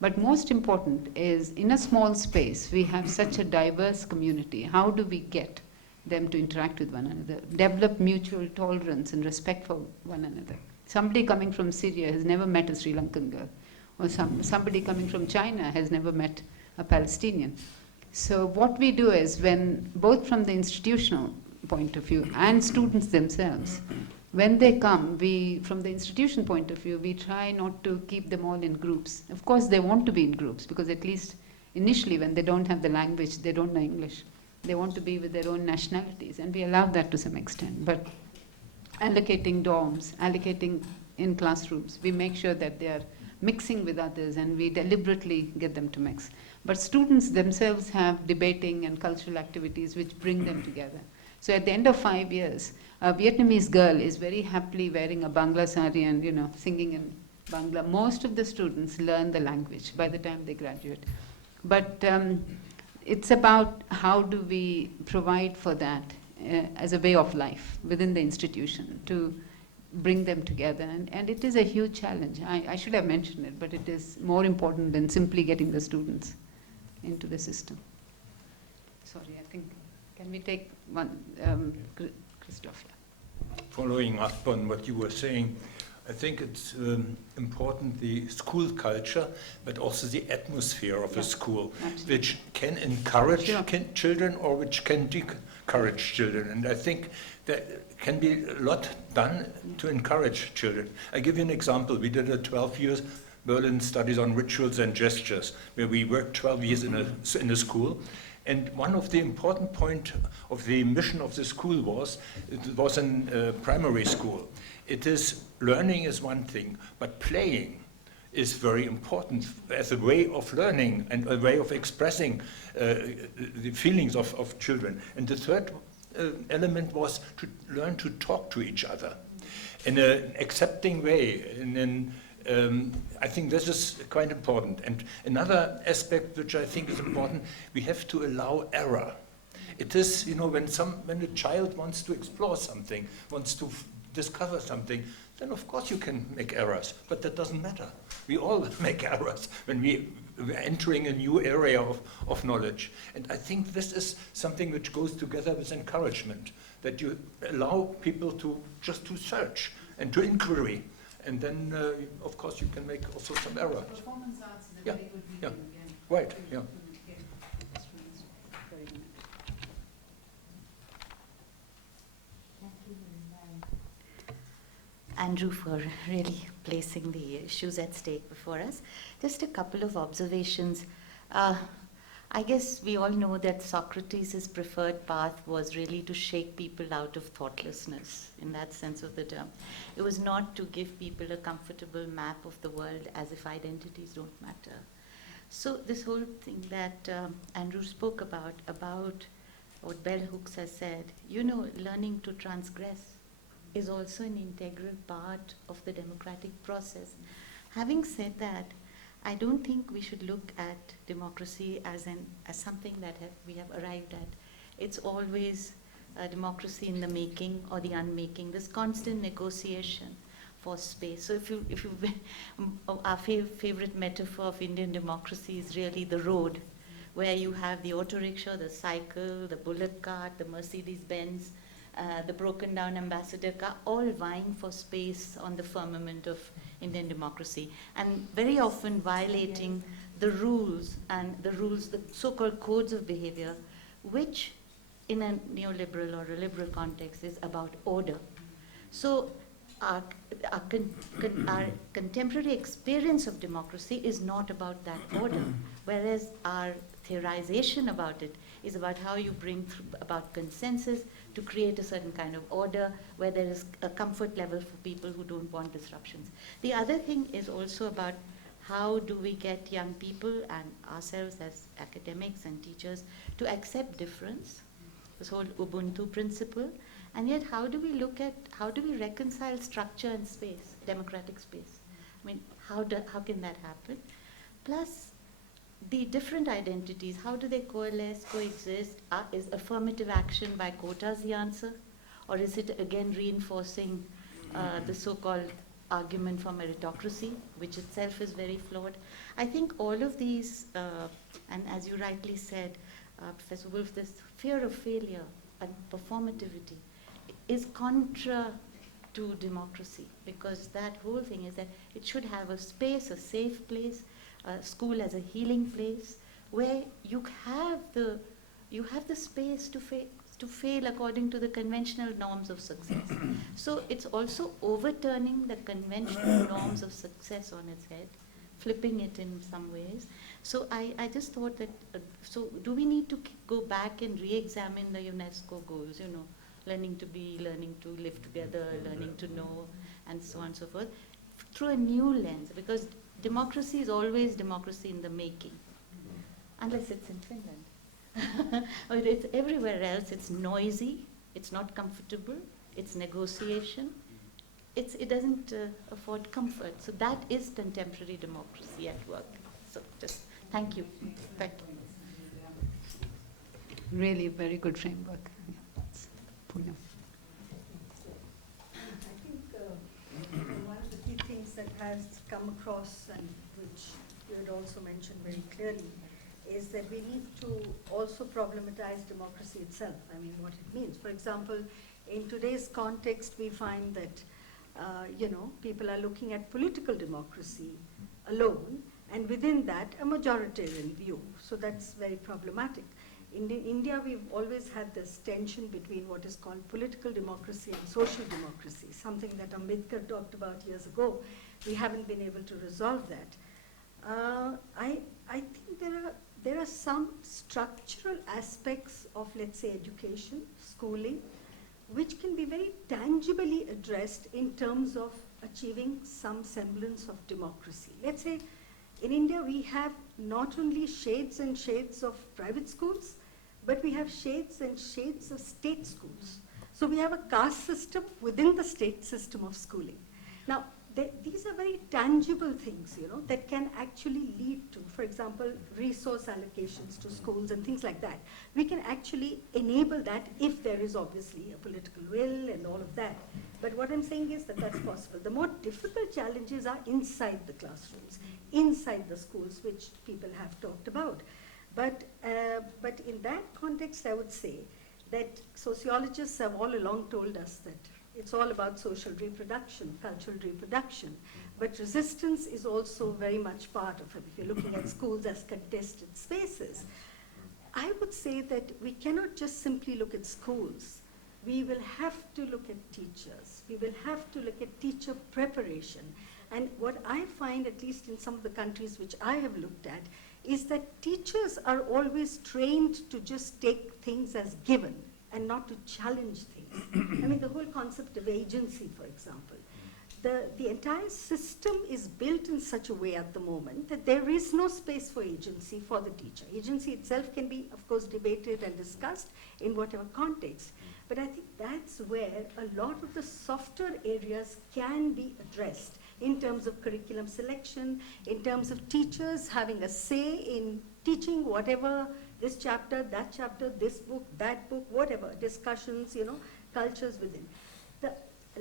But most important is in a small space, we have such a diverse community. How do we get them to interact with one another, develop mutual tolerance and respect for one another? Somebody coming from Syria has never met a Sri Lankan girl, or somebody coming from China has never met a Palestinian. So what we do is, when both from the institutional point of view and students themselves, when they come, from the institution point of view, we try not to keep them all in groups. Of course, they want to be in groups because at least initially when they don't have the language, they don't know English, they want to be with their own nationalities, and we allow that to some extent. But allocating dorms, allocating in classrooms, we make sure that they are mixing with others, and we deliberately get them to mix. But students themselves have debating and cultural activities which bring them together. So at the end of 5 years, a Vietnamese girl is very happily wearing a Bangla sari and singing in Bangla. Most of the students learn the language by the time they graduate. But it's about how do we provide for that as a way of life within the institution to bring them together. And it is a huge challenge. I should have mentioned it, but it is more important than simply getting the students into the system. Sorry, I think, can we take one, Christoph? Following up on what you were saying, I think it's important, the school culture, but also the atmosphere of a school, which can encourage children or which can discourage children. And I think there can be a lot done to encourage children. I give you an example. We did a 12 years Berlin Studies on Rituals and Gestures, where we worked 12 years in a school. And one of the important point of the mission of the school was, it was a primary school. It is, learning is one thing, but playing is very important as a way of learning and a way of expressing the feelings of children. And the third element was to learn to talk to each other in an accepting way. I think this is quite important. And another aspect which I think is important, we have to allow error. It is, you know, when a child wants to explore something, wants to discover something, then of course you can make errors, but that doesn't matter. We all make errors when we're entering a new area of knowledge. And I think this is something which goes together with encouragement, that you allow people to just to search and to inquiry. And then, of course, you can make also some errors. Performance arts is a Yeah, very good medium yeah. again. Right, yeah. Andrew, for really placing the issues at stake before us. Just a couple of observations. I guess we all know that Socrates' preferred path was really to shake people out of thoughtlessness, in that sense of the term. It was not to give people a comfortable map of the world as if identities don't matter. So this whole thing that Andrew spoke about what Bell Hooks has said, you know, learning to transgress is also an integral part of the democratic process. Having said that, I don't think we should look at democracy as something that we have arrived at. It's always a democracy in the making or the unmaking, this constant negotiation for space. So our favorite metaphor of Indian democracy is really the road, where you have the auto rickshaw, the cycle, the bullock cart, the Mercedes-Benz, the broken down ambassador car, all vying for space on the firmament of Indian democracy, and very often violating the rules, the so-called codes of behavior, which in a neoliberal or a liberal context is about order. So our contemporary experience of democracy is not about that order, whereas our theorization about it is about how you bring about consensus to create a certain kind of order where there is a comfort level for people who don't want disruptions. The other thing is also about how do we get young people and ourselves as academics and teachers to accept difference, this whole Ubuntu principle, and yet how do we reconcile structure and space, democratic space? I mean, how can that happen? Plus, the different identities, how do they coalesce, coexist? Is affirmative action by quotas the answer? Or is it again reinforcing the so-called argument for meritocracy, which itself is very flawed? I think all of these, and as you rightly said, Professor Wolf, this fear of failure and performativity is contra to democracy, because that whole thing is that it should have a space, a safe place, school as a healing place, where you have the space to fail according to the conventional norms of success. So it's also overturning the conventional norms of success on its head, flipping it in some ways. So I just thought that, so do we need to go back and re-examine the UNESCO goals, you know, learning to be, learning to live together, learning to know, and so on and so forth, through a new lens, because democracy is always democracy in the making, unless it's in Finland. Or it's everywhere else, it's noisy, it's not comfortable, it's negotiation, it doesn't afford comfort. So that is contemporary democracy at work. So just thank you. Thank you. Really very good framework. Poonam. I think one of the key things that has come across, and which you had also mentioned very clearly, is that we need to also problematize democracy itself. I mean, what it means. For example, in today's context, we find that people are looking at political democracy alone, and within that, a majoritarian view. So that's very problematic. In India, we've always had this tension between what is called political democracy and social democracy, something that Ambedkar talked about years ago, we haven't been able to resolve that. I think there are some structural aspects of, let's say, education, schooling, which can be very tangibly addressed in terms of achieving some semblance of democracy. Let's say in India we have not only shades and shades of private schools, but we have shades and shades of state schools. So we have a caste system within the state system of schooling. Now, these are very tangible things, you know, that can actually lead to, for example, resource allocations to schools and things like that. We can actually enable that if there is obviously a political will and all of that. But what I'm saying is that that's possible. The more difficult challenges are inside the classrooms, inside the schools, which people have talked about. But in that context, I would say that sociologists have all along told us that it's all about social reproduction, cultural reproduction. But resistance is also very much part of it. If you're looking at schools as contested spaces, I would say that we cannot just simply look at schools. We will have to look at teachers. We will have to look at teacher preparation. And what I find, at least in some of the countries which I have looked at, is that teachers are always trained to just take things as given and not to challenge things. I mean, the whole concept of agency, for example. The entire system is built in such a way at the moment that there is no space for agency for the teacher. Agency itself can be, of course, debated and discussed in whatever context. But I think that's where a lot of the softer areas can be addressed in terms of curriculum selection, in terms of teachers having a say in teaching whatever, this chapter, that chapter, this book, that book, whatever, discussions, you know, cultures within. The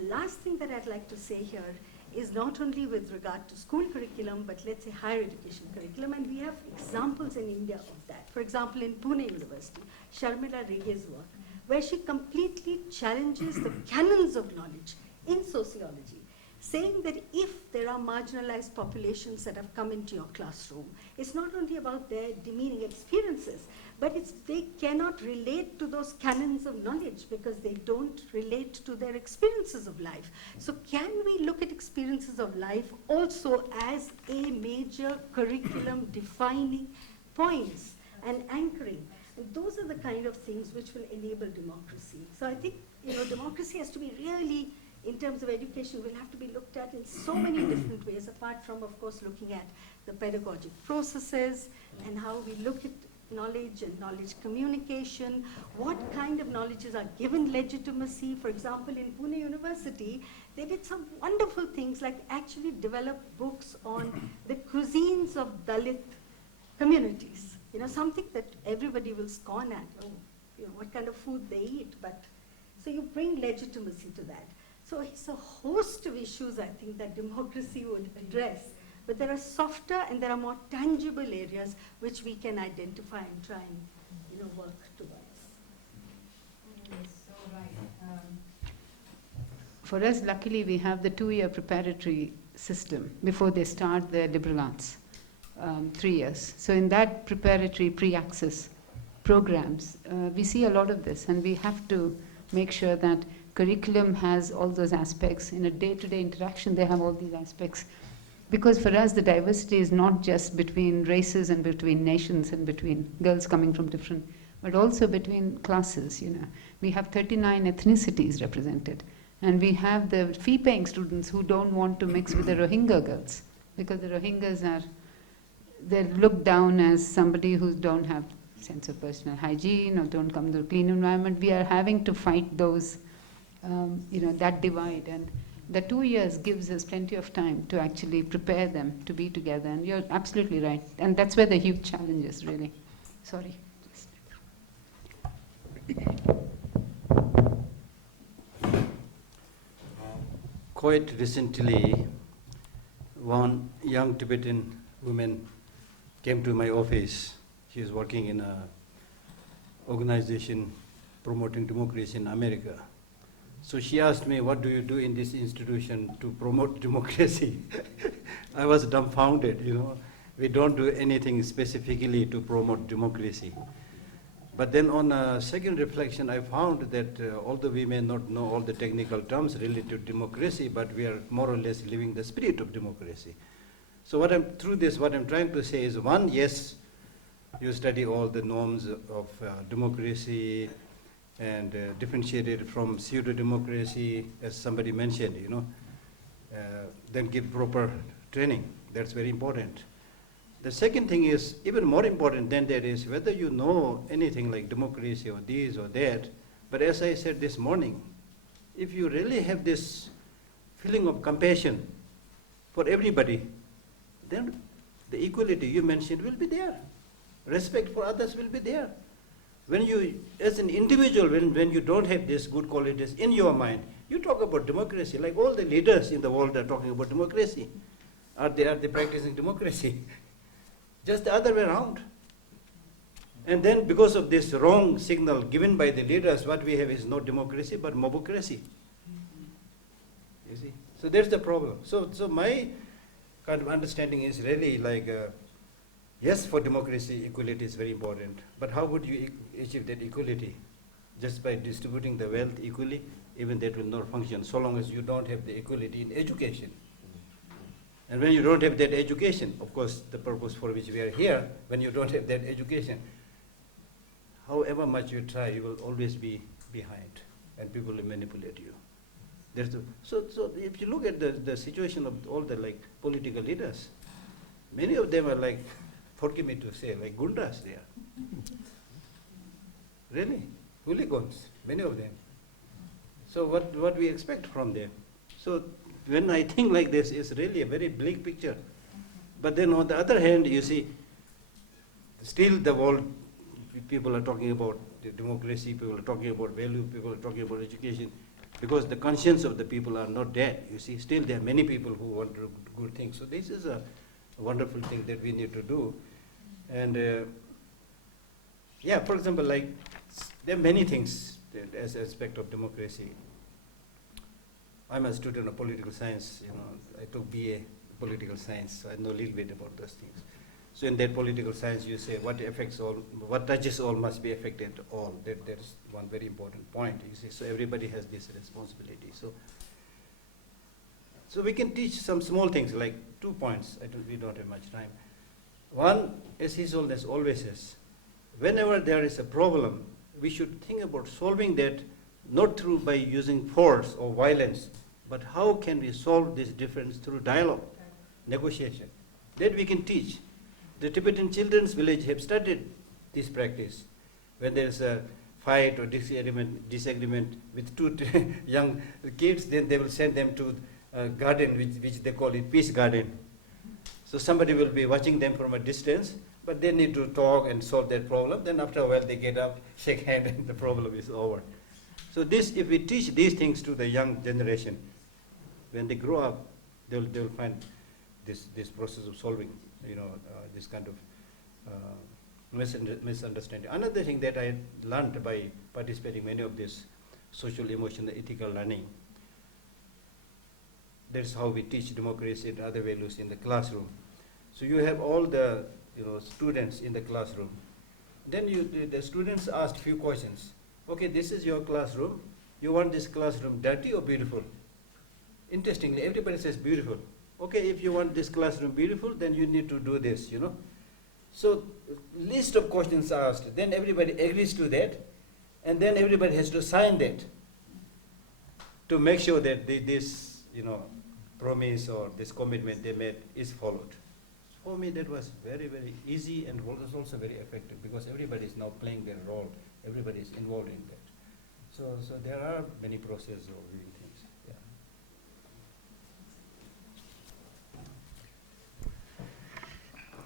last thing that I'd like to say here is not only with regard to school curriculum, but let's say higher education curriculum, and we have examples in India of that. For example, in Pune University, Sharmila Rege's work, where she completely challenges the canons of knowledge in sociology, saying that if there are marginalized populations that have come into your classroom, it's not only about their demeaning experiences, but they cannot relate to those canons of knowledge because they don't relate to their experiences of life. So can we look at experiences of life also as a major curriculum defining points and anchoring? And those are the kind of things which will enable democracy. So I think, you know, democracy has to be really, in terms of education, will have to be looked at in so many different ways, apart from, of course, looking at the pedagogic processes and how we look at knowledge and knowledge communication, what kind of knowledges are given legitimacy. For example, in Pune University, they did some wonderful things like actually develop books on the cuisines of Dalit communities. You know, something that everybody will scorn at, oh, you know, what kind of food they eat, but so you bring legitimacy to that. So it's a host of issues, I think, that democracy would address. But there are softer and there are more tangible areas which we can identify and try and, you know, work towards. So right. For us, luckily, we have the 2-year preparatory system before they start their liberal arts, 3 years. So in that preparatory pre-access programs, we see a lot of this, and we have to make sure that curriculum has all those aspects. In a day-to-day interaction, they have all these aspects. Because for us, the diversity is not just between races and between nations and between girls coming from different, but also between classes, you know. We have 39 ethnicities represented. And we have the fee-paying students who don't want to mix with the Rohingya girls, because the Rohingyas they're looked down as somebody who don't have sense of personal hygiene or don't come to a clean environment. We are having to fight those, you know, that divide. And the 2 years gives us plenty of time to actually prepare them to be together. And you're absolutely right. And that's where the huge challenge is, really. Sorry. Quite recently, one young Tibetan woman came to my office. She is working in an organization promoting democracy in America. So she asked me, what do you do in this institution to promote democracy? I was dumbfounded, you know. We don't do anything specifically to promote democracy. But then on a second reflection, I found that although we may not know all the technical terms related to democracy, but we are more or less living the spirit of democracy. So what I'm trying to say is, one, yes, you study all the norms of democracy and differentiate it from pseudo-democracy, as somebody mentioned, then give proper training. That's very important. The second thing is, even more important than that is, whether you know anything like democracy or this or that, but as I said this morning, if you really have this feeling of compassion for everybody, then the equality you mentioned will be there. Respect for others will be there. When you, as an individual, when you don't have these good qualities in your mind, you talk about democracy, like all the leaders in the world are talking about democracy. Are they practicing democracy? Just the other way around. And then because of this wrong signal given by the leaders, what we have is not democracy, but mobocracy. You see? So that's the problem. So my kind of understanding is really like, yes, for democracy, equality is very important. But how would you achieve that equality? Just by distributing the wealth equally? Even that will not function, so long as you don't have the equality in education. And when you don't have that education, of course, the purpose for which we are here, when you don't have that education, however much you try, you will always be behind, and people will manipulate you. So if you look at the situation of all the political leaders, many of them are like, forgive me to say, like gundas there. Really, hooligans, many of them. So what we expect from them? So when I think like this, it's really a very bleak picture. But then on the other hand, you see, still the world, people are talking about the democracy, people are talking about value, people are talking about education, because the conscience of the people are not dead. You see, still there are many people who want good things. So this is a wonderful thing that we need to do. And yeah, for example, like there are many things as aspect of democracy. I'm a student of political science, I took BA political science, so I know a little bit about those things. So in that political science, you say what affects all, what touches all must be affected all. That's one very important point, you see. So everybody has this responsibility. So we can teach some small things, like 2 points. We don't have much time. One, as His Holiness always says, whenever there is a problem, we should think about solving that not through by using force or violence, but how can we solve this difference through dialogue, negotiation. That we can teach. The Tibetan children's village have started this practice. When there's a fight or disagreement with two young kids, then they will send them to a garden, which they call it peace garden. So somebody will be watching them from a distance, but they need to talk and solve that problem. Then after a while they get up, shake hands, and the problem is over. So if we teach these things to the young generation, when they grow up, they'll find this process of solving, this kind of misunderstanding. Another thing that I learned by participating many of this social, emotional, ethical learning, that's how we teach democracy and other values in the classroom. So you have all the students in the classroom. Then the students asked few questions. Okay, this is your classroom. You want this classroom dirty or beautiful? Interestingly, everybody says beautiful. Okay, if you want this classroom beautiful, then you need to do this, So list of questions asked, then everybody agrees to that, and then everybody has to sign that to make sure that this, promise or this commitment they made is followed. For me, that was very, very easy and was also very effective, because everybody is now playing their role. Everybody is involved in that. So there are many processes of doing things. Yeah.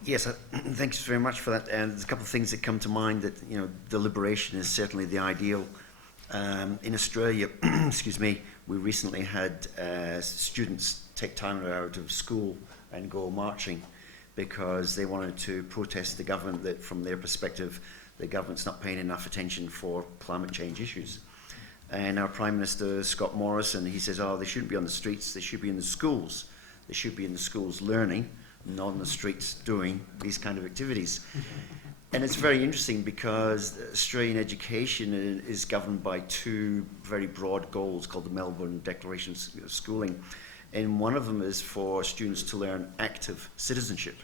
Yes, thanks very much for that. And there's a couple of things that come to mind that, deliberation is certainly the ideal. In Australia, excuse me, we recently had students take time out of school and go marching because they wanted to protest the government that, from their perspective, the government's not paying enough attention for climate change issues. And our Prime Minister, Scott Morrison, he says, they shouldn't be on the streets, they should be in the schools. They should be in the schools learning, not on the streets doing these kind of activities. And it's very interesting because Australian education is governed by two very broad goals called the Melbourne Declaration of Schooling. And one of them is for students to learn active citizenship.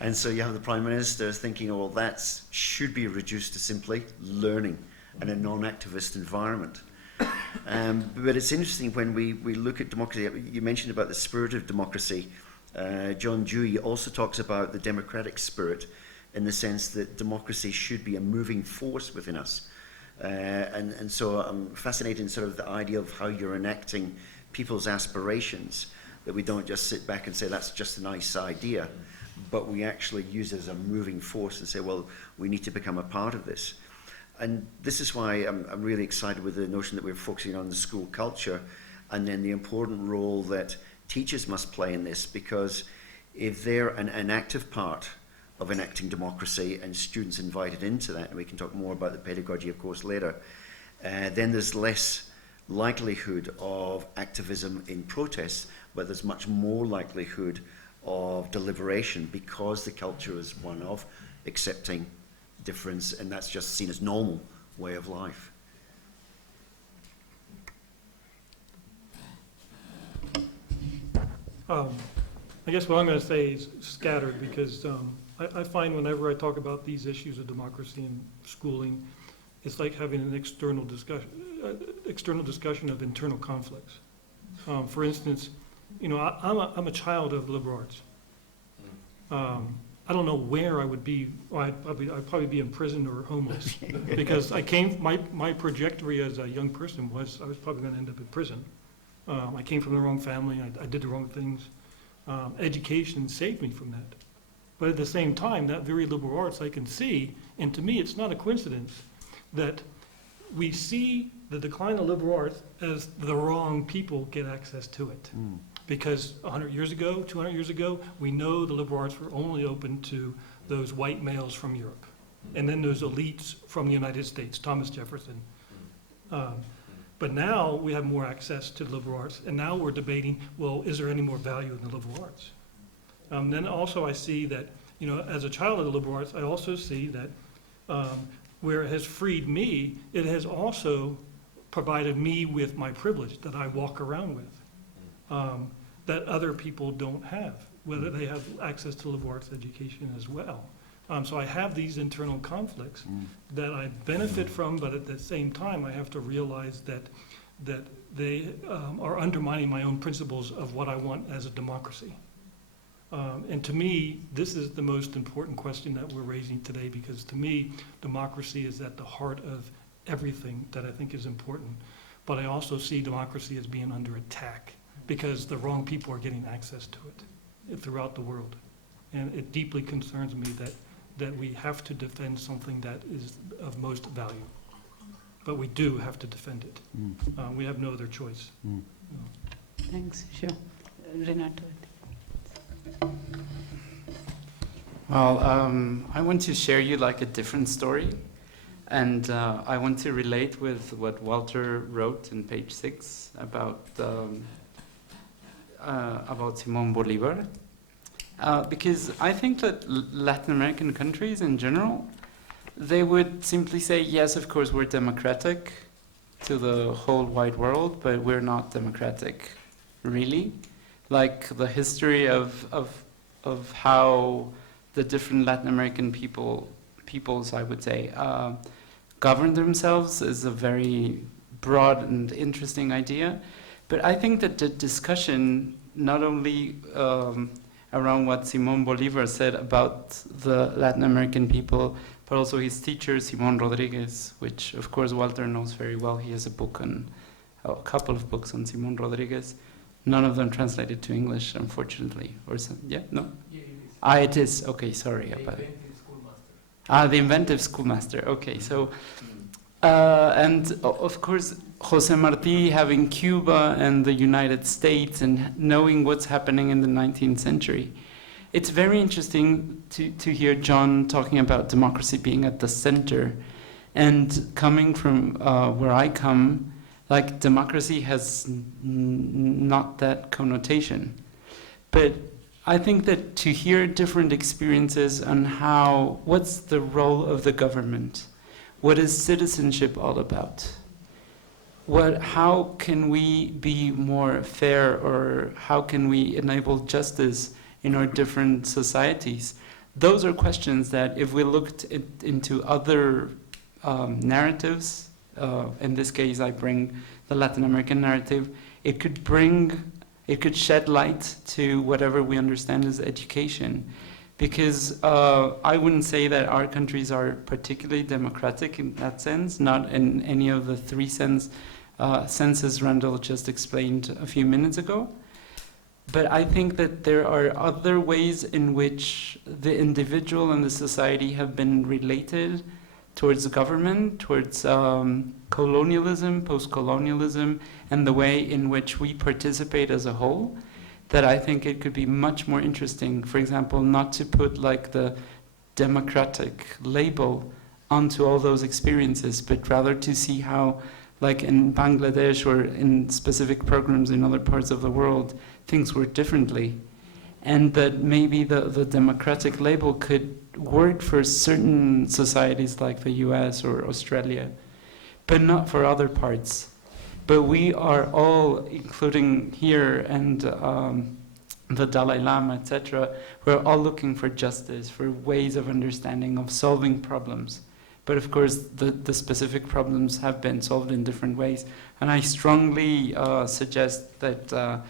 And so you have the Prime Minister thinking, oh, well, that should be reduced to simply learning in a non-activist environment. But it's interesting when we look at democracy. You mentioned about the spirit of democracy. John Dewey also talks about the democratic spirit in the sense that democracy should be a moving force within us. And so I'm fascinated in sort of the idea of how you're enacting people's aspirations, that we don't just sit back and say that's just a nice idea, but we actually use it as a moving force and say, well, we need to become a part of this. And this is why I'm really excited with the notion that we're focusing on the school culture and then the important role that teachers must play in this, because if they're an active part of enacting democracy and students invited into that, and we can talk more about the pedagogy, of course, later, then there's less likelihood of activism in protests, but there's much more likelihood of deliberation because the culture is one of accepting difference, and that's just seen as normal way of life. I guess what I'm going to say is scattered, because I find whenever I talk about these issues of democracy and schooling, it's like having an external discussion of internal conflicts. For instance, you know, I'm a child of liberal arts. I don't know where I would be. I'd probably be in prison or homeless, because my trajectory as a young person was I was probably going to end up in prison. I came from the wrong family. I did the wrong things. Education saved me from that. But at the same time, that very liberal arts I can see, and to me it's not a coincidence that we see the decline of liberal arts as the wrong people get access to it. Because 100 years ago, 200 years ago, we know the liberal arts were only open to those white males from Europe. And then those elites from the United States, Thomas Jefferson. But now we have more access to liberal arts, and now we're debating, well, is there any more value in the liberal arts? Then also I see that, you know, as a child of the liberal arts, I also see that where it has freed me, it has also provided me with my privilege that I walk around with, that other people don't have, whether they have access to liberal arts education as well. So I have these internal conflicts that I benefit from, but at the same time I have to realize that they are undermining my own principles of what I want as a democracy. And to me, this is the most important question that we're raising today, because to me, democracy is at the heart of everything that I think is important. But I also see democracy as being under attack because the wrong people are getting access to it throughout the world. And it deeply concerns me that we have to defend something that is of most value. But we do have to defend it. We have no other choice. Thanks. Sure. Renato. Well, I want to share you like a different story. And I want to relate with what Walter wrote in page 6 about Simón Bolivar. Because I think that Latin American countries in general, they would simply say, yes, of course, we're democratic to the whole wide world, but we're not democratic, really. Like the history of how the different Latin American peoples, I would say, govern themselves is a very broad and interesting idea. But I think that the discussion, not only around what Simón Bolivar said about the Latin American people, but also his teacher, Simón Rodriguez, which of course Walter knows very well. He has a couple of books on Simón Rodriguez. None of them translated to English, unfortunately. Or some, yeah, no? Yeah, it is. Ah, it is. Okay, sorry about it. The inventive schoolmaster. Okay, so, and of course, José Martí having Cuba and the United States and knowing what's happening in the 19th century. It's very interesting to hear John talking about democracy being at the center. And coming from where I come, like democracy has not that connotation. But I think that to hear different experiences on what's the role of the government? What is citizenship all about? How can we be more fair, or how can we enable justice in our different societies? Those are questions that if we looked into other narratives, in this case I bring the Latin American narrative, it could shed light to whatever we understand as education. Because I wouldn't say that our countries are particularly democratic in that sense, not in any of the three senses Randall just explained a few minutes ago. But I think that there are other ways in which the individual and the society have been related towards the government, towards colonialism, post-colonialism, and the way in which we participate as a whole, that I think it could be much more interesting, for example, not to put like the democratic label onto all those experiences, but rather to see how, like in Bangladesh or in specific programs in other parts of the world, things work differently. And that maybe the democratic label could work for certain societies like the US or Australia, but not for other parts. But we are all, including here and the Dalai Lama, etc., we're all looking for justice, for ways of understanding, of solving problems. But of course, the specific problems have been solved in different ways. And I strongly suggest that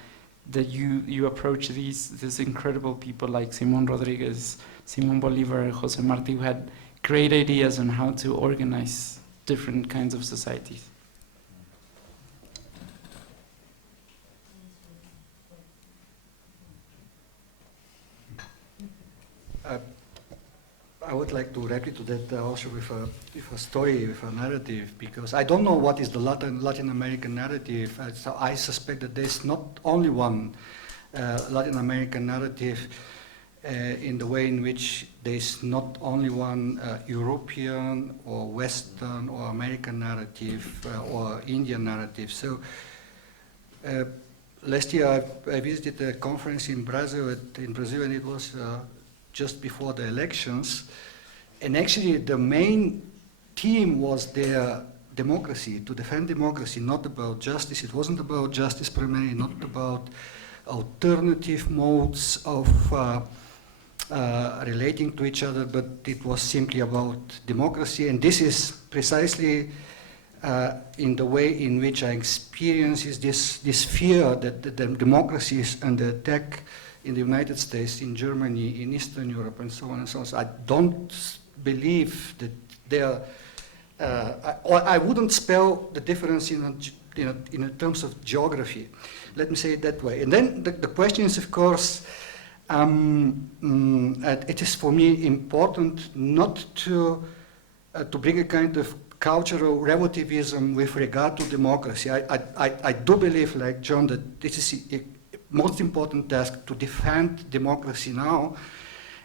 you approach these incredible people like Simón Rodríguez, Simón Bolivar, José Martí, who had great ideas on how to organize different kinds of societies. I would like to reply to that also with a story, with a narrative, because I don't know what is the Latin American narrative. So I suspect that there's not only one Latin American narrative in the way in which there's not only one European or Western or American narrative or Indian narrative. So last year I visited a conference in Brazil, and it was just before the elections, and actually the main theme was their democracy, to defend democracy, not about justice. It wasn't about justice primarily, not about alternative modes of relating to each other, but it was simply about democracy. And this is precisely in the way in which I experience this fear that the democracy is under attack in the United States, in Germany, in Eastern Europe, and so on and so on. So I don't believe that there, or I wouldn't spell the difference in terms of geography. Let me say it that way. And then the question is, of course, it is for me important not to bring a kind of cultural relativism with regard to democracy. I do believe, like John, that this is most important task to defend democracy now,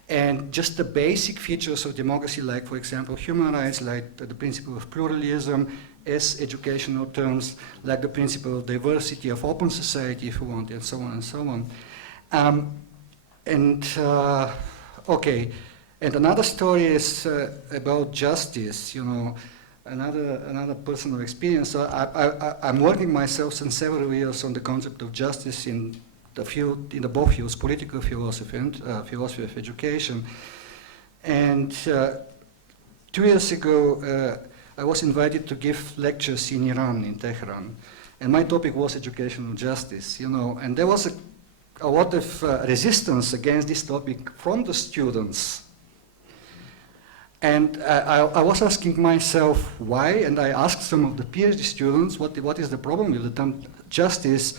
and just the basic features of democracy, like, for example, human rights, like the principle of pluralism, as educational terms, like the principle of diversity, of open society, if you want, and so on and so on. Okay, and another story is about justice, you know, another personal experience. So I'm working myself since several years on the concept of justice in the both fields, political philosophy and philosophy of education. And 2 years ago, I was invited to give lectures in Iran, in Tehran, and my topic was educational justice, you know, and there was a lot of resistance against this topic from the students. And I was asking myself why, and I asked some of the PhD students what is the problem with the term justice.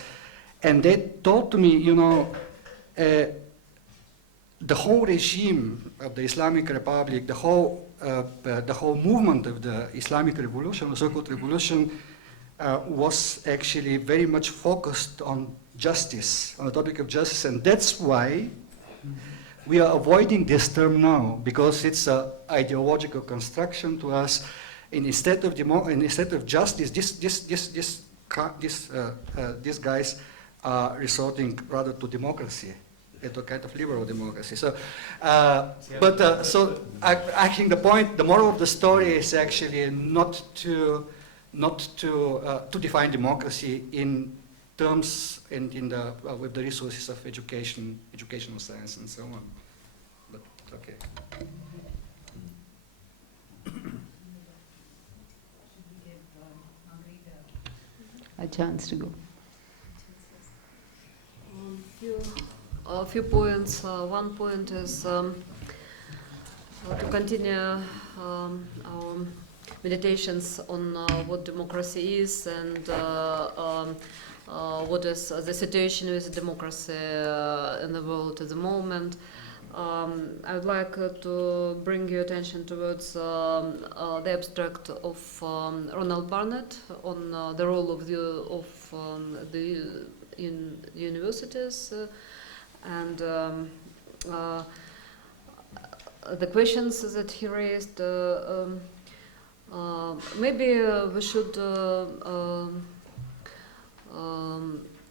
And they told to me, you know, the whole regime of the Islamic Republic, the whole movement of the Islamic Revolution, the so-called revolution, was actually very much focused on justice, on the topic of justice, and that's why we are avoiding this term now, because it's an ideological construction to us. And instead of justice, these guys are resorting rather to democracy. into a kind of liberal democracy. So, so I think the moral of the story is actually not to define democracy in terms and with the resources of educational science and so on. But okay. A chance to go. A few points. One point is to continue our meditations on what democracy is and what is the situation with democracy in the world at the moment. I would like to bring your attention towards the abstract of Ronald Barnett on the role of the universities and the questions that he raised. Maybe we should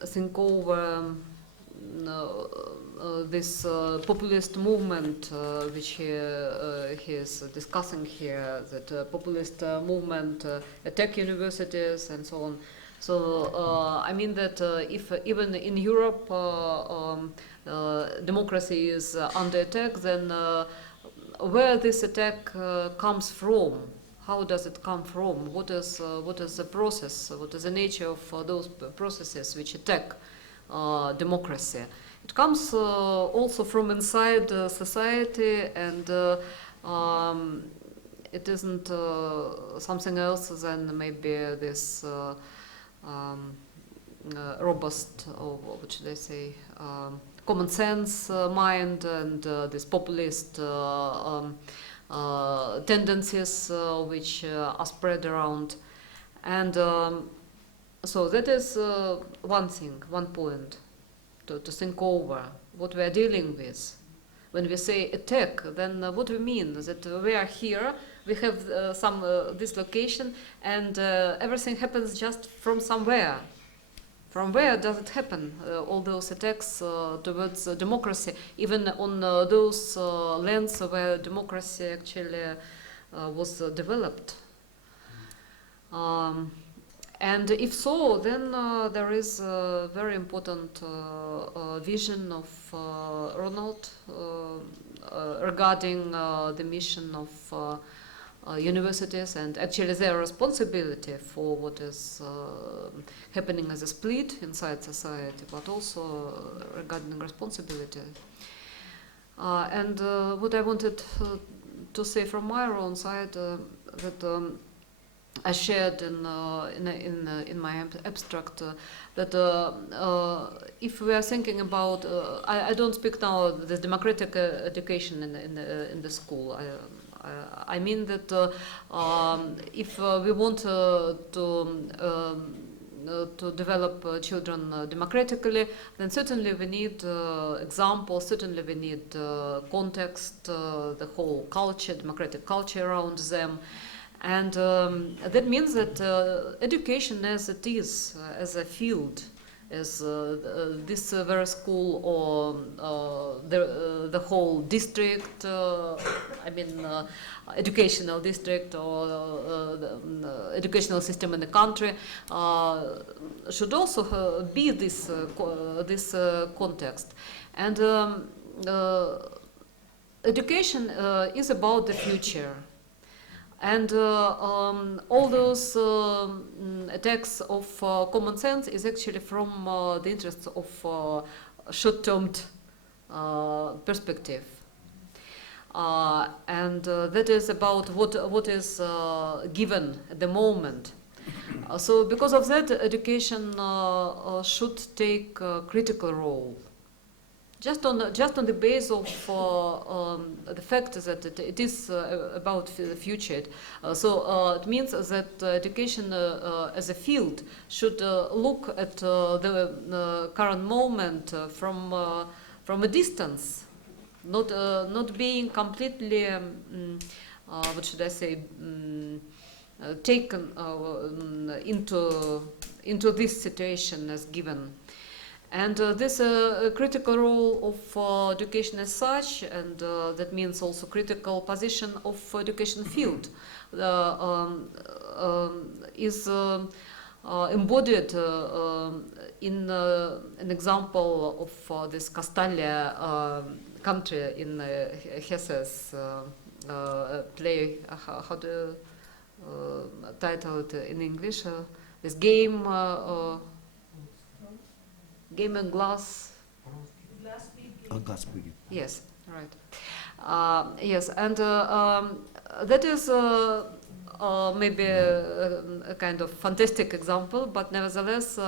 think over this populist movement which he is discussing here, that populist movement attack universities and so on. So I mean that if even in Europe democracy is under attack, then where this attack comes from? How does it come from? What is the process? What is the nature of those processes which attack democracy? It comes also from inside society, and it isn't something else than maybe this robust, or what should I say, common sense mind and this populist tendencies which are spread around. And so that is one thing, one point to think over what we are dealing with. When we say attack, then what we mean is that we are here, we have some dislocation, and everything happens just from somewhere. From where does it happen? All those attacks towards democracy, even on those lands where democracy actually was developed. And if so, then there is a very important vision of Ronald regarding the mission of universities and actually their responsibility for what is happening as a split inside society, but also regarding responsibility. And what I wanted to say from my own side, that I shared in my abstract, that if we are thinking about, I don't speak now the democratic education in the school. I mean that if we want to develop children democratically, then certainly we need examples, certainly we need context, the whole culture, democratic culture around them. And that means that education as it is, as a field, as this very school or the whole district, I mean educational district or the educational system in the country should also be this context. And education is about the future. And all those attacks of common sense is actually from the interests of short-term perspective. And that is about what is given at the moment. So because of that, education should take a critical role. Just on the basis of the fact that it is about the future. So it means that education as a field should look at the current moment from a distance, not being completely, what should I say, taken into this situation as given. And this critical role of education as such, and that means also critical position of education field, is embodied in an example of this Castalia country in Hesse's play. How do you title it in English? This game. Game and glass. Glass breeding. Yes, right. Yes, and that is maybe a kind of fantastic example, but nevertheless,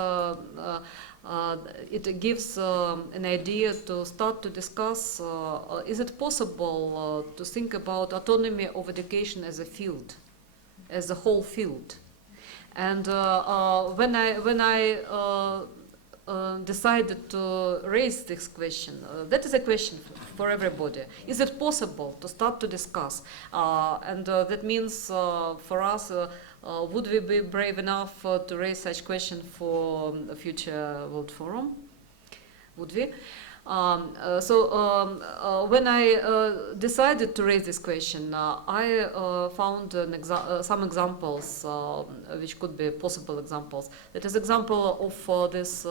it gives an idea to start to discuss, is it possible to think about autonomy of education as a field, as a whole field? And when I decided to raise this question, that is a question for everybody. Is it possible to start to discuss? And that means for us, would we be brave enough to raise such question for a future World Forum? Would we? When I decided to raise this question, I found some examples which could be possible examples. That is example of this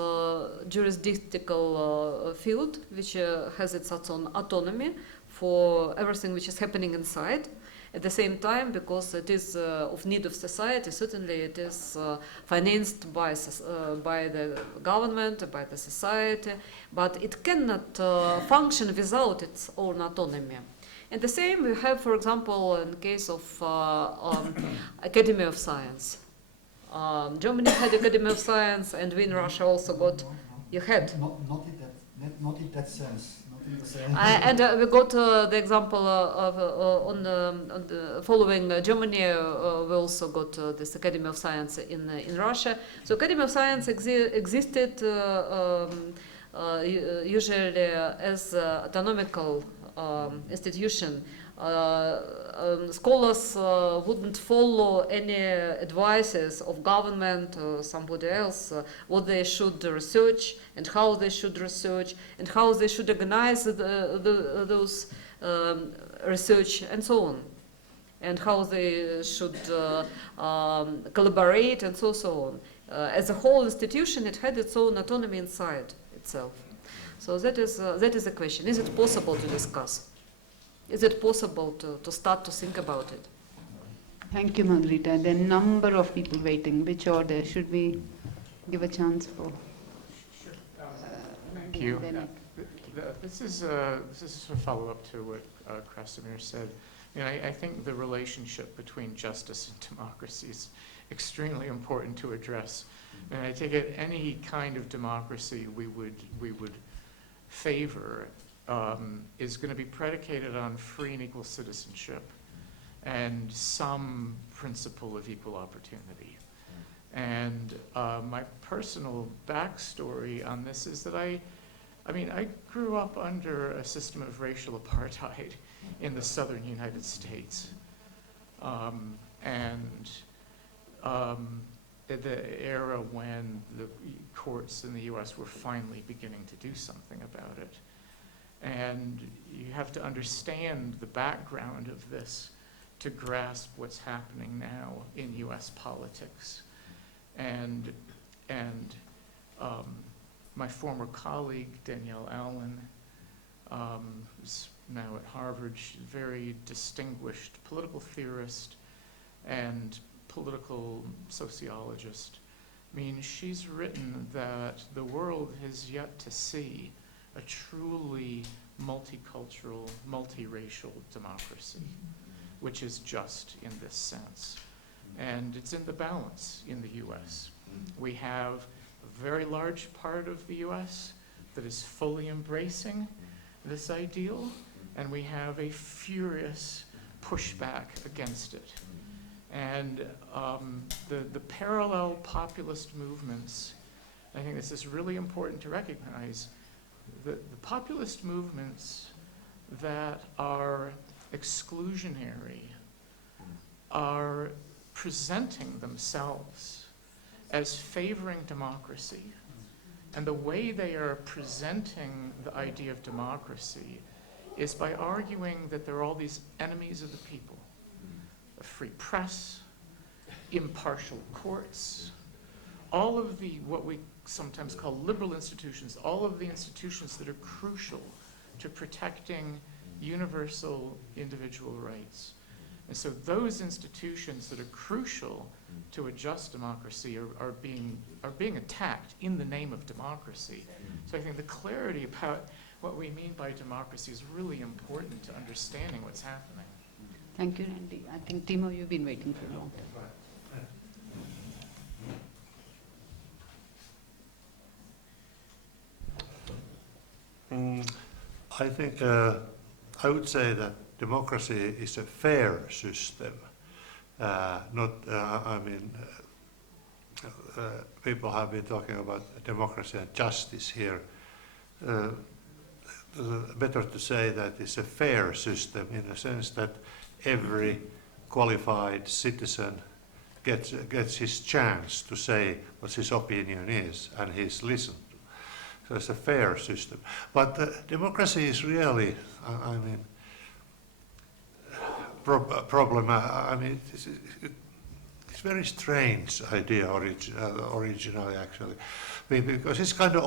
jurisdictional field which has its own autonomy for everything which is happening inside. At the same time, because it is of need of society, certainly it is financed by the government, by the society, but it cannot function without its own autonomy. And the same we have, for example, in case of Academy of Science. Germany had Academy of Science, and we in Russia also got. You had. Not in that sense. And we got the example of on the following Germany. We also got this Academy of Science in Russia. So Academy of Science existed usually as autonomical institution. Scholars wouldn't follow any advices of government or somebody else, what they should research and how they should research and how they should organize those research and so on, and how they should collaborate and so on. As a whole institution, it had its own autonomy inside itself. So that is a question. Is it possible to discuss? Is it possible to start to think about it? Thank you, Margarita. There are a number of people waiting. Which order should we give a chance for? Thank you. This is a follow-up to what Krasimir said. I think the relationship between justice and democracy is extremely important to address. And I take it any kind of democracy we would favor is going to be predicated on free and equal citizenship and some principle of equal opportunity. And my personal backstory on this is that I grew up under a system of racial apartheid in the southern United States. The era when the courts in the US were finally beginning to do something about it. And you have to understand the background of this to grasp what's happening now in US politics. And my former colleague, Danielle Allen, who's now at Harvard, she's a very distinguished political theorist and political sociologist. She's written that the world has yet to see a truly multicultural, multiracial democracy, which is just in this sense. And it's in the balance in the US. We have a very large part of the US that is fully embracing this ideal, and we have a furious pushback against it. And the parallel populist movements, I think this is really important to recognize, the populist movements that are exclusionary are presenting themselves as favoring democracy And the way they are presenting the idea of democracy is by arguing that there are all these enemies of the people, a free press, impartial courts, all of the, what we sometimes call liberal institutions, all of the institutions that are crucial to protecting universal individual rights. And so those institutions that are crucial to a just democracy are being attacked in the name of democracy. So I think the clarity about what we mean by democracy is really important to understanding what's happening. Thank you, Randy. I think, Timo, you've been waiting for a long time. I think I would say that democracy is a fair system. People have been talking about democracy and justice here. Better to say that it's a fair system in the sense that every qualified citizen gets his chance to say what his opinion is, and he's listened to. So it's a fair system. But democracy is really, problem. It's a very strange idea originally, actually, because it's kind of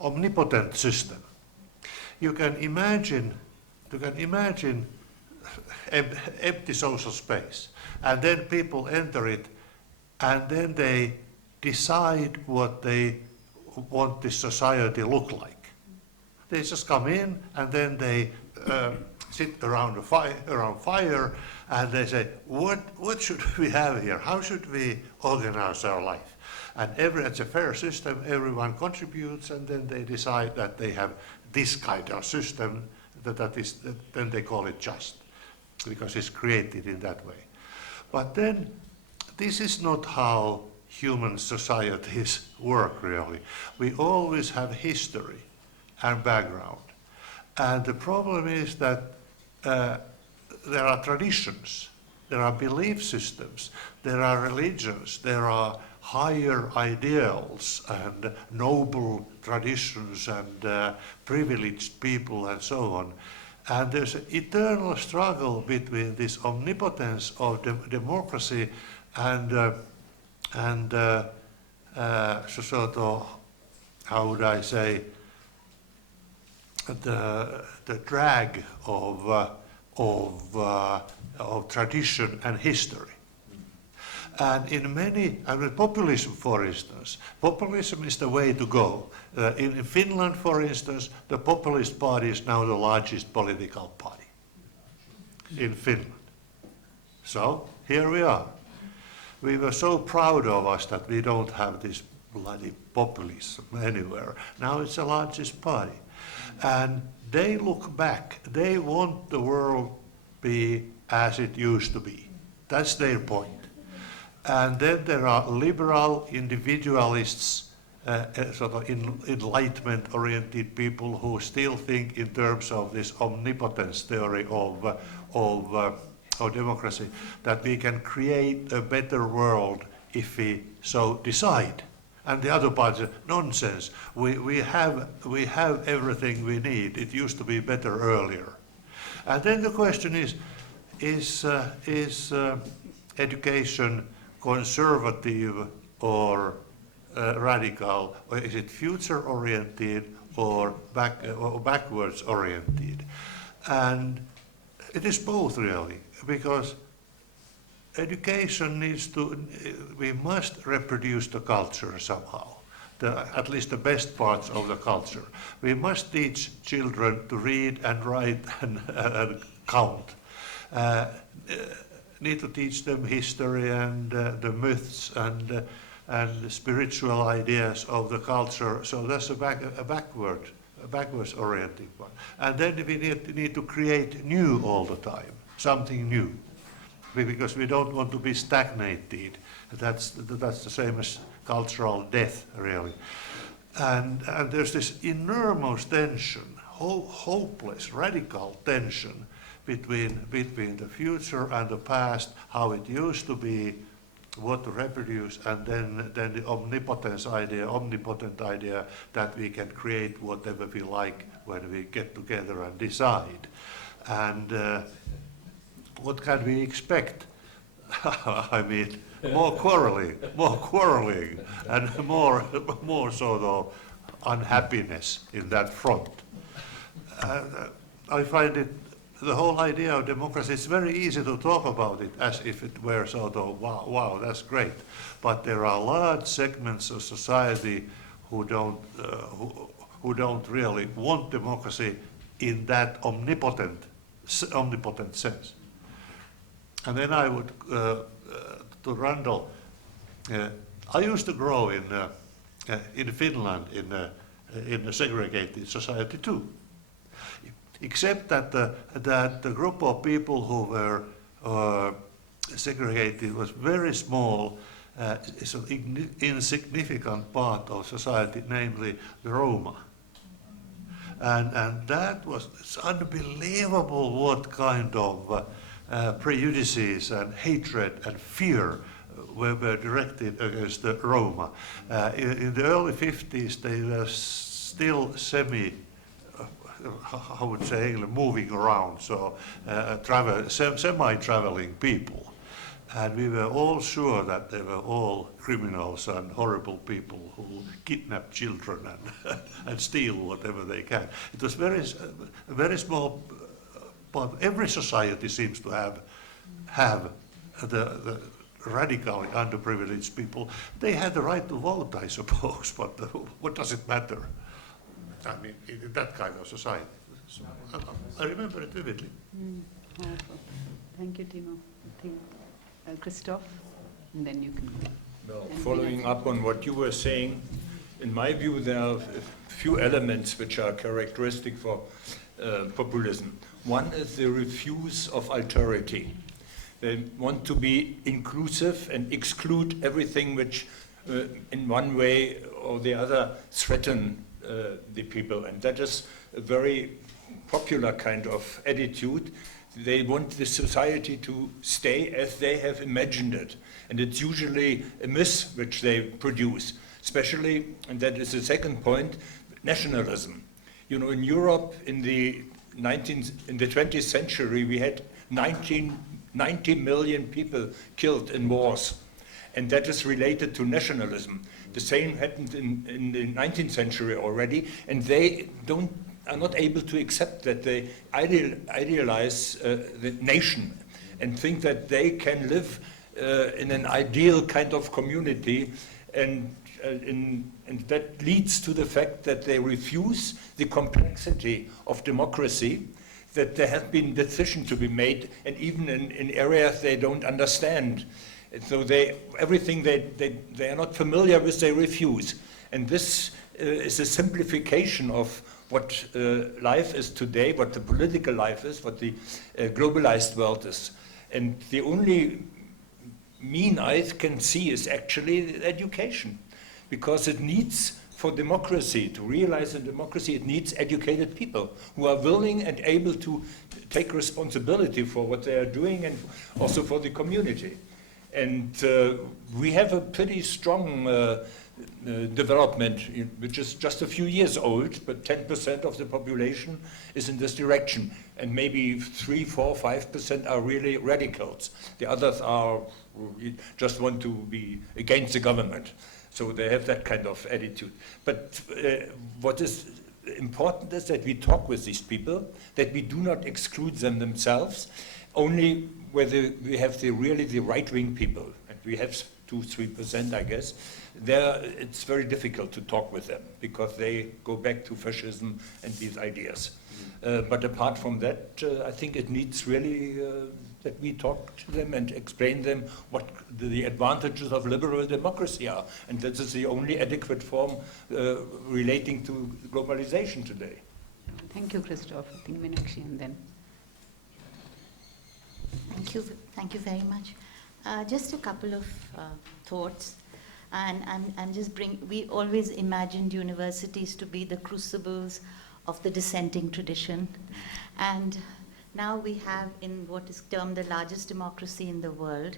omnipotent system. You can imagine empty social space, and then people enter it, and then they decide what they want this society look like. They just come in, and then they sit around fire, and they say, what should we have here? How should we organize our life? And it's a fair system, everyone contributes, and then they decide that they have this kind of system, then they call it just, because it's created in that way. But then, this is not how human societies work, really. We always have history and background. And the problem is that there are traditions, there are belief systems, there are religions, there are higher ideals and noble traditions and privileged people and so on. And there's an eternal struggle between this omnipotence of democracy and sort of, how would I say, the drag of tradition and history. And in many, populism, for instance, populism is the way to go. In Finland, for instance, the populist party is now the largest political party in Finland. So, here we are. We were so proud of us that we don't have this bloody populism anywhere. Now it's the largest party. And they look back. They want the world to be as it used to be. That's their point. And then there are liberal individualists, sort of enlightenment-oriented people who still think in terms of this omnipotence theory of democracy, that we can create a better world if we so decide. And the other part is nonsense. We have everything we need. It used to be better earlier. And then the question is education conservative or radical, or is it future-oriented or backwards-oriented? And it is both, really, because education we must reproduce the culture somehow, at least the best parts of the culture. We must teach children to read and write and count. Need to teach them history and the myths and the spiritual ideas of the culture. So that's a backwards oriented one. And then we need to create new all the time, something new, because we don't want to be stagnated. That's the same as cultural death, really. And there's this enormous tension, hopeless, radical tension between the future and the past, how it used to be, what to reproduce, and then the omnipotent idea that we can create whatever we like when we get together and decide. And what can we expect? I mean, more quarreling, and more sort of unhappiness in that front. I find it, the whole idea of democracy, it's very easy to talk about it as if it were sort of, wow, that's great. But there are large segments of society who don't really want democracy in that omnipotent sense. And then I would, to Randall, I used to grow in Finland in a segregated society too. Except that the group of people who were segregated was very small, it's an insignificant part of society, namely the Roma. And that was, it's unbelievable what kind of prejudices and hatred and fear were directed against the Roma. In the early 50s, they were still I would say, moving around, so semi-traveling people. And we were all sure that they were all criminals and horrible people who kidnap children and steal whatever they can. It was a very small part. Every society seems to have the radically underprivileged people. They had the right to vote, I suppose, but what does it matter? I mean, in that kind of society. So, I remember it vividly. Wonderful. Thank you, Timo. I think Christoph, and then you can go. Well, following up on what you were saying, in my view, there are a few elements which are characteristic for populism. One is the refuse of alterity. They want to be inclusive and exclude everything which, in one way or the other, threaten the people, and that is a very popular kind of attitude. They want the society to stay as they have imagined it, and it's usually a myth which they produce, especially, and that is the second point, nationalism. You know, in Europe in the 20th century we had 90 million people killed in wars, and that is related to nationalism. The same happened in the 19th century already, and they are not able to accept that they idealize the nation and think that they can live in an ideal kind of community, and that leads to the fact that they refuse the complexity of democracy, that there has been decisions to be made, and even in areas they don't understand. So everything they are not familiar with, they refuse. And this is a simplification of what life is today, what the political life is, what the globalized world is. And the only mean I can see is actually education. Because it needs, for democracy, to realize a democracy, it needs educated people who are willing and able to take responsibility for what they are doing and also for the community. And we have a pretty strong development, which is just a few years old, but 10% of the population is in this direction. And maybe 3, 4, 5% are really radicals. The others just want to be against the government. So they have that kind of attitude. But what is important is that we talk with these people, that we do not exclude them themselves, only whether we have really the right-wing people, and we have 2-3%, I guess. There, it's very difficult to talk with them because they go back to fascism and these ideas. But apart from that, I think it needs really that we talk to them and explain them what the advantages of liberal democracy are. And this is the only adequate form relating to globalization today. Thank you, Christoph. I think Meenakshi and then. Thank you very much. Just a couple of thoughts. And we always imagined universities to be the crucibles of the dissenting tradition. And now we have, in what is termed the largest democracy in the world,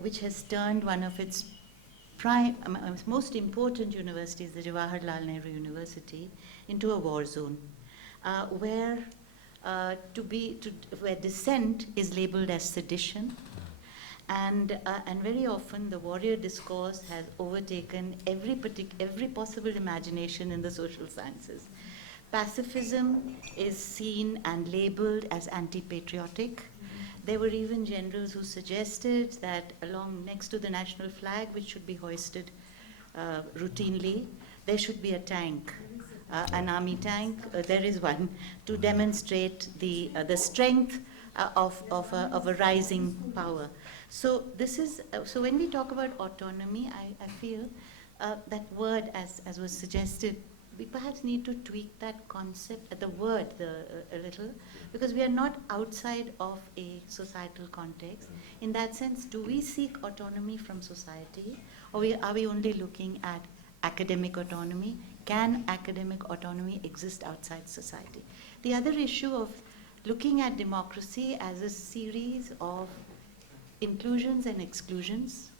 which has turned one of its most important universities, the Jawaharlal Nehru University, into a war zone, where dissent is labeled as sedition, and very often the warrior discourse has overtaken every possible imagination in the social sciences. Pacifism is seen and labeled as anti-patriotic. There were even generals who suggested that next to the national flag, which should be hoisted routinely, there should be a tank, an army tank. There is one, to demonstrate the strength of a rising power. So so when we talk about autonomy, I feel that word, as was suggested, we perhaps need to tweak that concept, the word a little, because we are not outside of a societal context. In that sense, do we seek autonomy from society, or are we only looking at academic autonomy? Can academic autonomy exist outside society? The other issue of looking at democracy as a series of inclusions and exclusions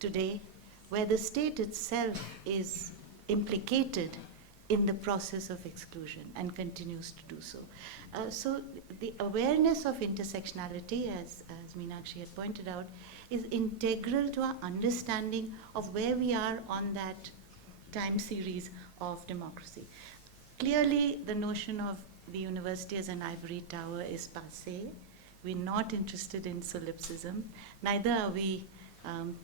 today, where the state itself is implicated in the process of exclusion and continues to do so. So the awareness of intersectionality, as Meenakshi had pointed out, is integral to our understanding of where we are on that time series of democracy. Clearly, the notion of the university as an ivory tower is passé. We're not interested in solipsism. Neither are we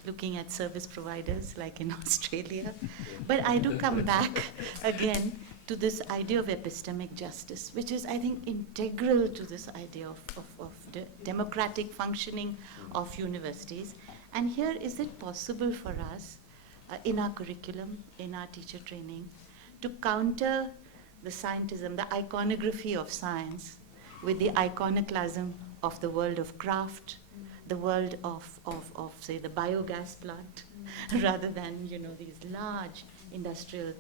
looking at service providers like in Australia. But I do come back again to this idea of epistemic justice, which is, I think, integral to this idea of the democratic functioning of universities. And here, is it possible for us, in our curriculum, in our teacher training, to counter the scientism, the iconography of science, with the iconoclasm of the world of craft, the world of say, the biogas plant, rather than, these large industrial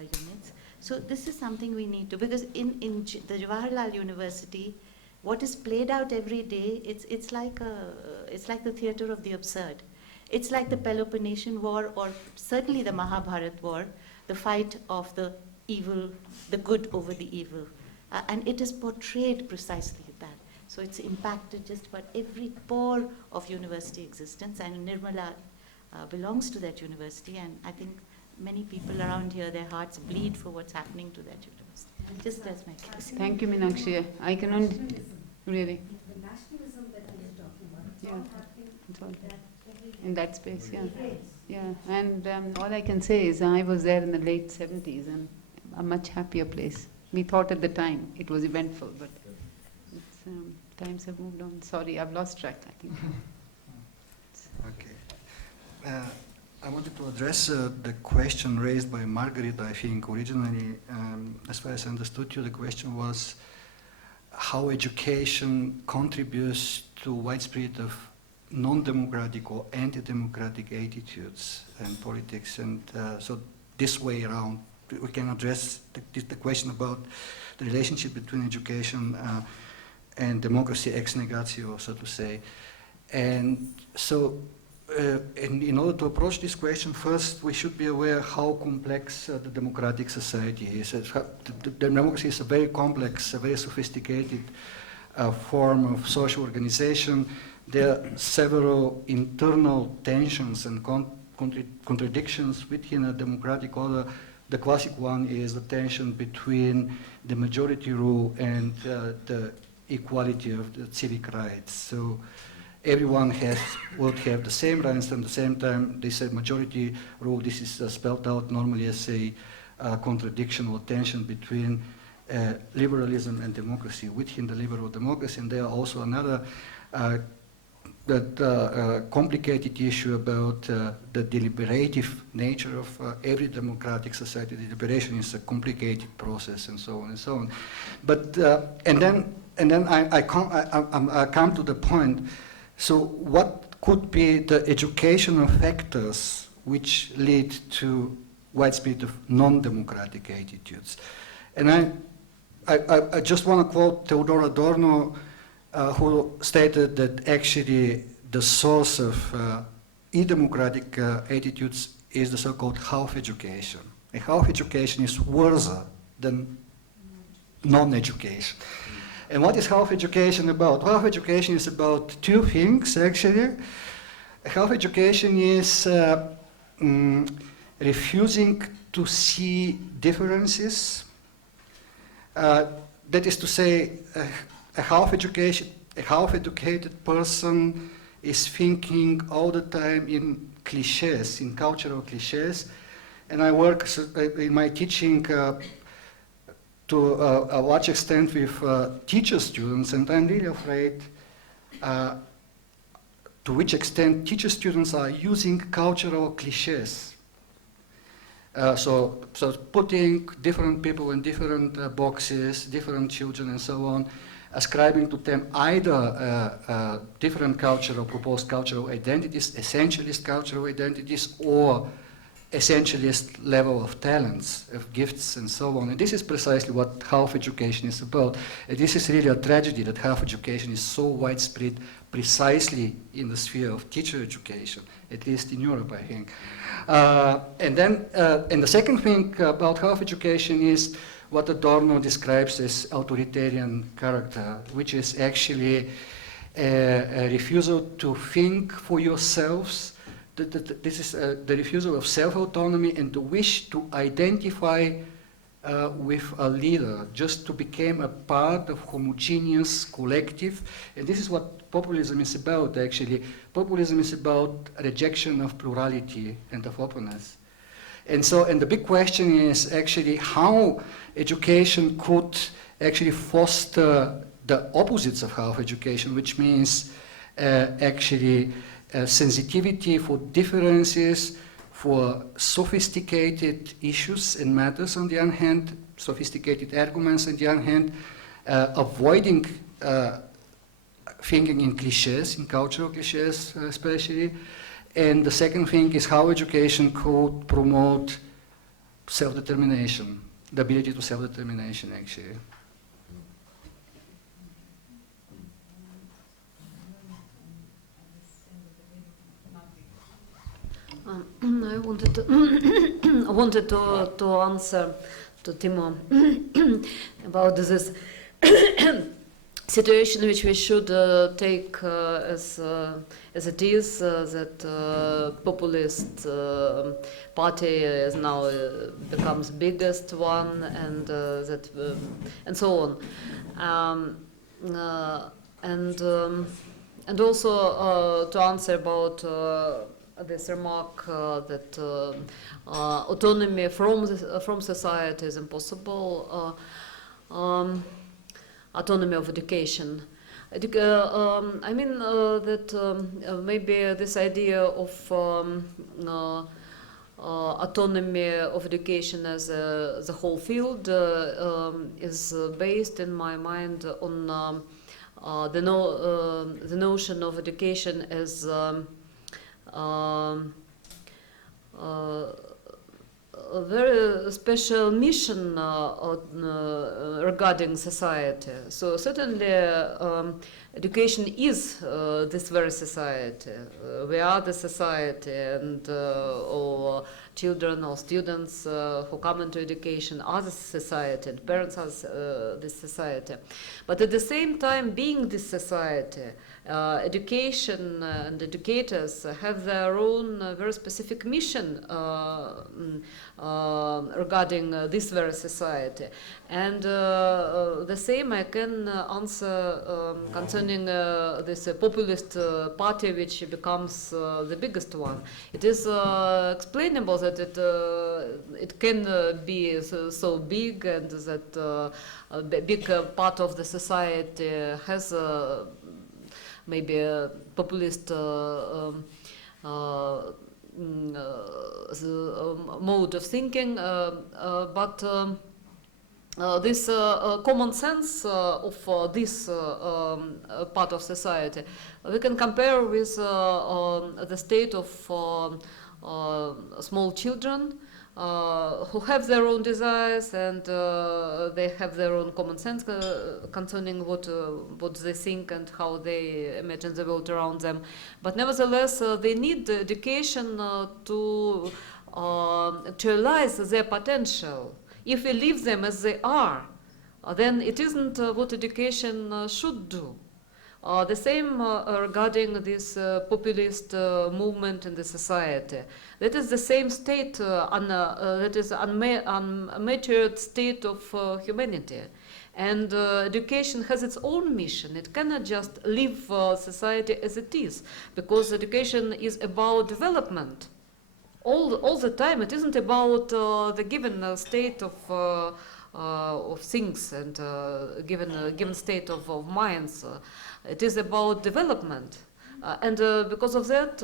units. So this is something we need to, because in the Jawaharlal University, what is played out every day, it's like the theater of the absurd. It's like the Peloponnesian War, or certainly the Mahabharat War, the fight of the evil, the good over the evil. And it is portrayed precisely that. So it's impacted just about every pore of university existence, and Nirmala belongs to that university, and I think many people around here, their hearts bleed for what's happening to that university. Just as my case. Thank you, Meenakshi. I can only, really. The nationalism that we are talking about, it's all happening It's all in in that space, yeah. Yeah, and all I can say is I was there in the late 70s, and a much happier place. We thought at the time it was eventful, but it's, times have moved on. Sorry, I've lost track, I think. Okay. I wanted to address the question raised by Margaret, I think, originally. As far as I understood you, the question was how education contributes to widespread of non-democratic or anti-democratic attitudes and politics. And so this way around, we can address the question about the relationship between education and democracy ex negatio, so to say. And so in order to approach this question, first we should be aware how complex the democratic society is. The democracy is a very complex, a very sophisticated form of social organization. There are several internal tensions and contradictions within a democratic order. The classic one is the tension between the majority rule and the equality of the civic rights. So everyone would have the same rights, and at the same time, they say majority rule. This is spelled out normally as a contradiction or tension between liberalism and democracy within the liberal democracy. And there are also another complicated issue about the deliberative nature of every democratic society. Deliberation is a complicated process, and so on and so on. But and then I come to the point. So what could be the educational factors which lead to widespread of non-democratic attitudes? And I just want to quote Theodor Adorno, who stated that actually the source of e-democratic attitudes is the so-called half education. A half education is worse than non-education. And what is half education about? Half education is about two things, actually. Half education is refusing to see differences. That is to say, a half-educated person is thinking all the time in cliches, in cultural cliches. And I work in my teaching to a large extent with teacher students, and I'm really afraid to which extent teacher students are using cultural cliches. So putting different people in different boxes, different children and so on, ascribing to them either different cultural, proposed cultural identities, essentialist cultural identities, or essentialist level of talents, of gifts and so on. And this is precisely what half education is about. And this is really a tragedy that half education is so widespread precisely in the sphere of teacher education, at least in Europe, I think. And the second thing about half education is what Adorno describes as authoritarian character, which is actually a refusal to think for yourselves. This is the refusal of self-autonomy and the wish to identify with a leader, just to become a part of homogeneous collective. And this is what populism is about, actually. Populism is about rejection of plurality and of openness. And the big question is actually how education could actually foster the opposites of half education, which means actually sensitivity for differences, for sophisticated issues and matters on the one hand, sophisticated arguments on the other hand, avoiding thinking in cliches, in cultural cliches especially. And the second thing is how education could promote self-determination, the ability to self-determination actually. I wanted to answer to Timo about this situation which we should take as it is, that populist party is now becomes biggest one, and that and so on, and also to answer about this remark that autonomy from society is impossible. Autonomy of education. I mean that maybe this idea of autonomy of education as the whole field is based in my mind on the notion of education as a very special mission regarding society. So certainly education is this very society. We are the society, and all children or students who come into education are the society, and parents are this society. But at the same time, being this society, education and educators have their own very specific mission regarding this very society. And the same I can answer concerning this populist party which becomes the biggest one. It is explainable that it can be so big, and that a big part of the society has maybe a populist mode of thinking, but this common sense of this part of society we can compare with the state of small children who have their own desires and they have their own common sense concerning what they think and how they imagine the world around them. But nevertheless, they need education to realize their potential. If we leave them as they are, then it isn't what education should do. The same regarding this populist movement in the society. That is the same state, that is unmatured state of humanity. And education has its own mission. It cannot just leave society as it is, because education is about development. All the time, it isn't about the given state of things and given state of minds. It is about development. And because of that,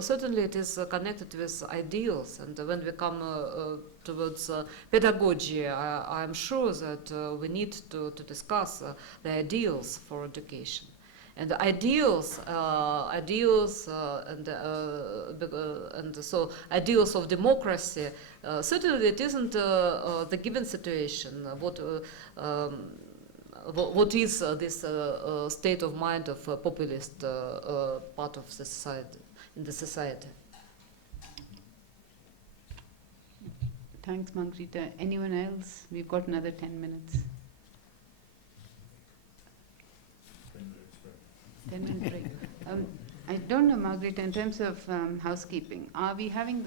certainly it is connected with ideals. And when we come towards pedagogy, I am sure that we need to discuss the ideals for education. And the ideals, and so ideals of democracy. Certainly, it isn't the given situation. What is this state of mind of populist part of the society, in the society? Thanks, Margarita. Anyone else? We've got another 10 minutes. 10-minute break. I don't know, Margaret, in terms of housekeeping, are we having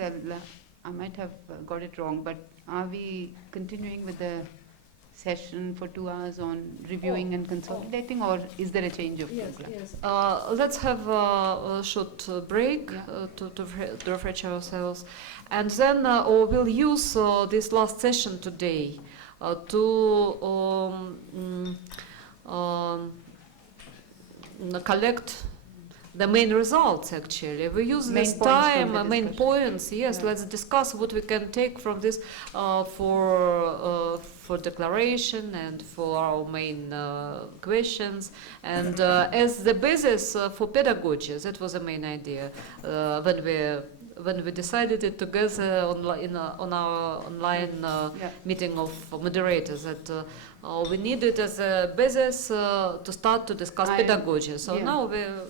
I might have got it wrong, but are we continuing with the session for 2 hours on reviewing and consolidating, or is there a change of program? Yes. Let's have a short break to refresh ourselves, and then we'll use this last session today to collect the main results. Actually, we use this time, main points. Yes, let's discuss what we can take from this for declaration and for our main questions, and as the basis for pedagogy. That was the main idea when we decided it together on our online meeting of moderators, that we needed as a basis to start to discuss pedagogy. So now we'll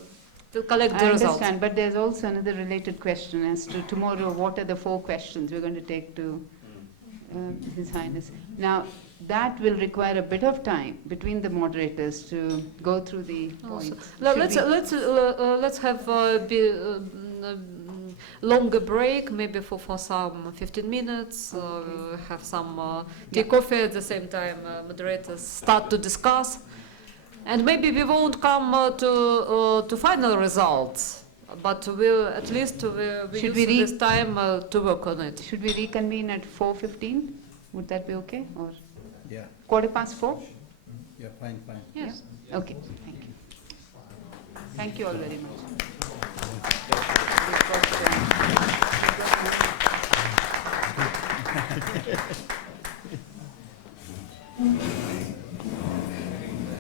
collect the results. I understand, but there's also another related question as to tomorrow, what are the 4 questions we're going to take to His Highness. Now, that will require a bit of time between the moderators to go through the points. Let's have longer break, maybe for some 15 minutes. Have some tea, coffee at the same time. Moderators start to discuss, and maybe we won't come to final results. But we'll at least we use this time to work on it. Should we reconvene at 4:15? Would that be okay? Or 4:15? Yeah, fine. Yes. Yeah? Okay. Thank you. Thank you all very much.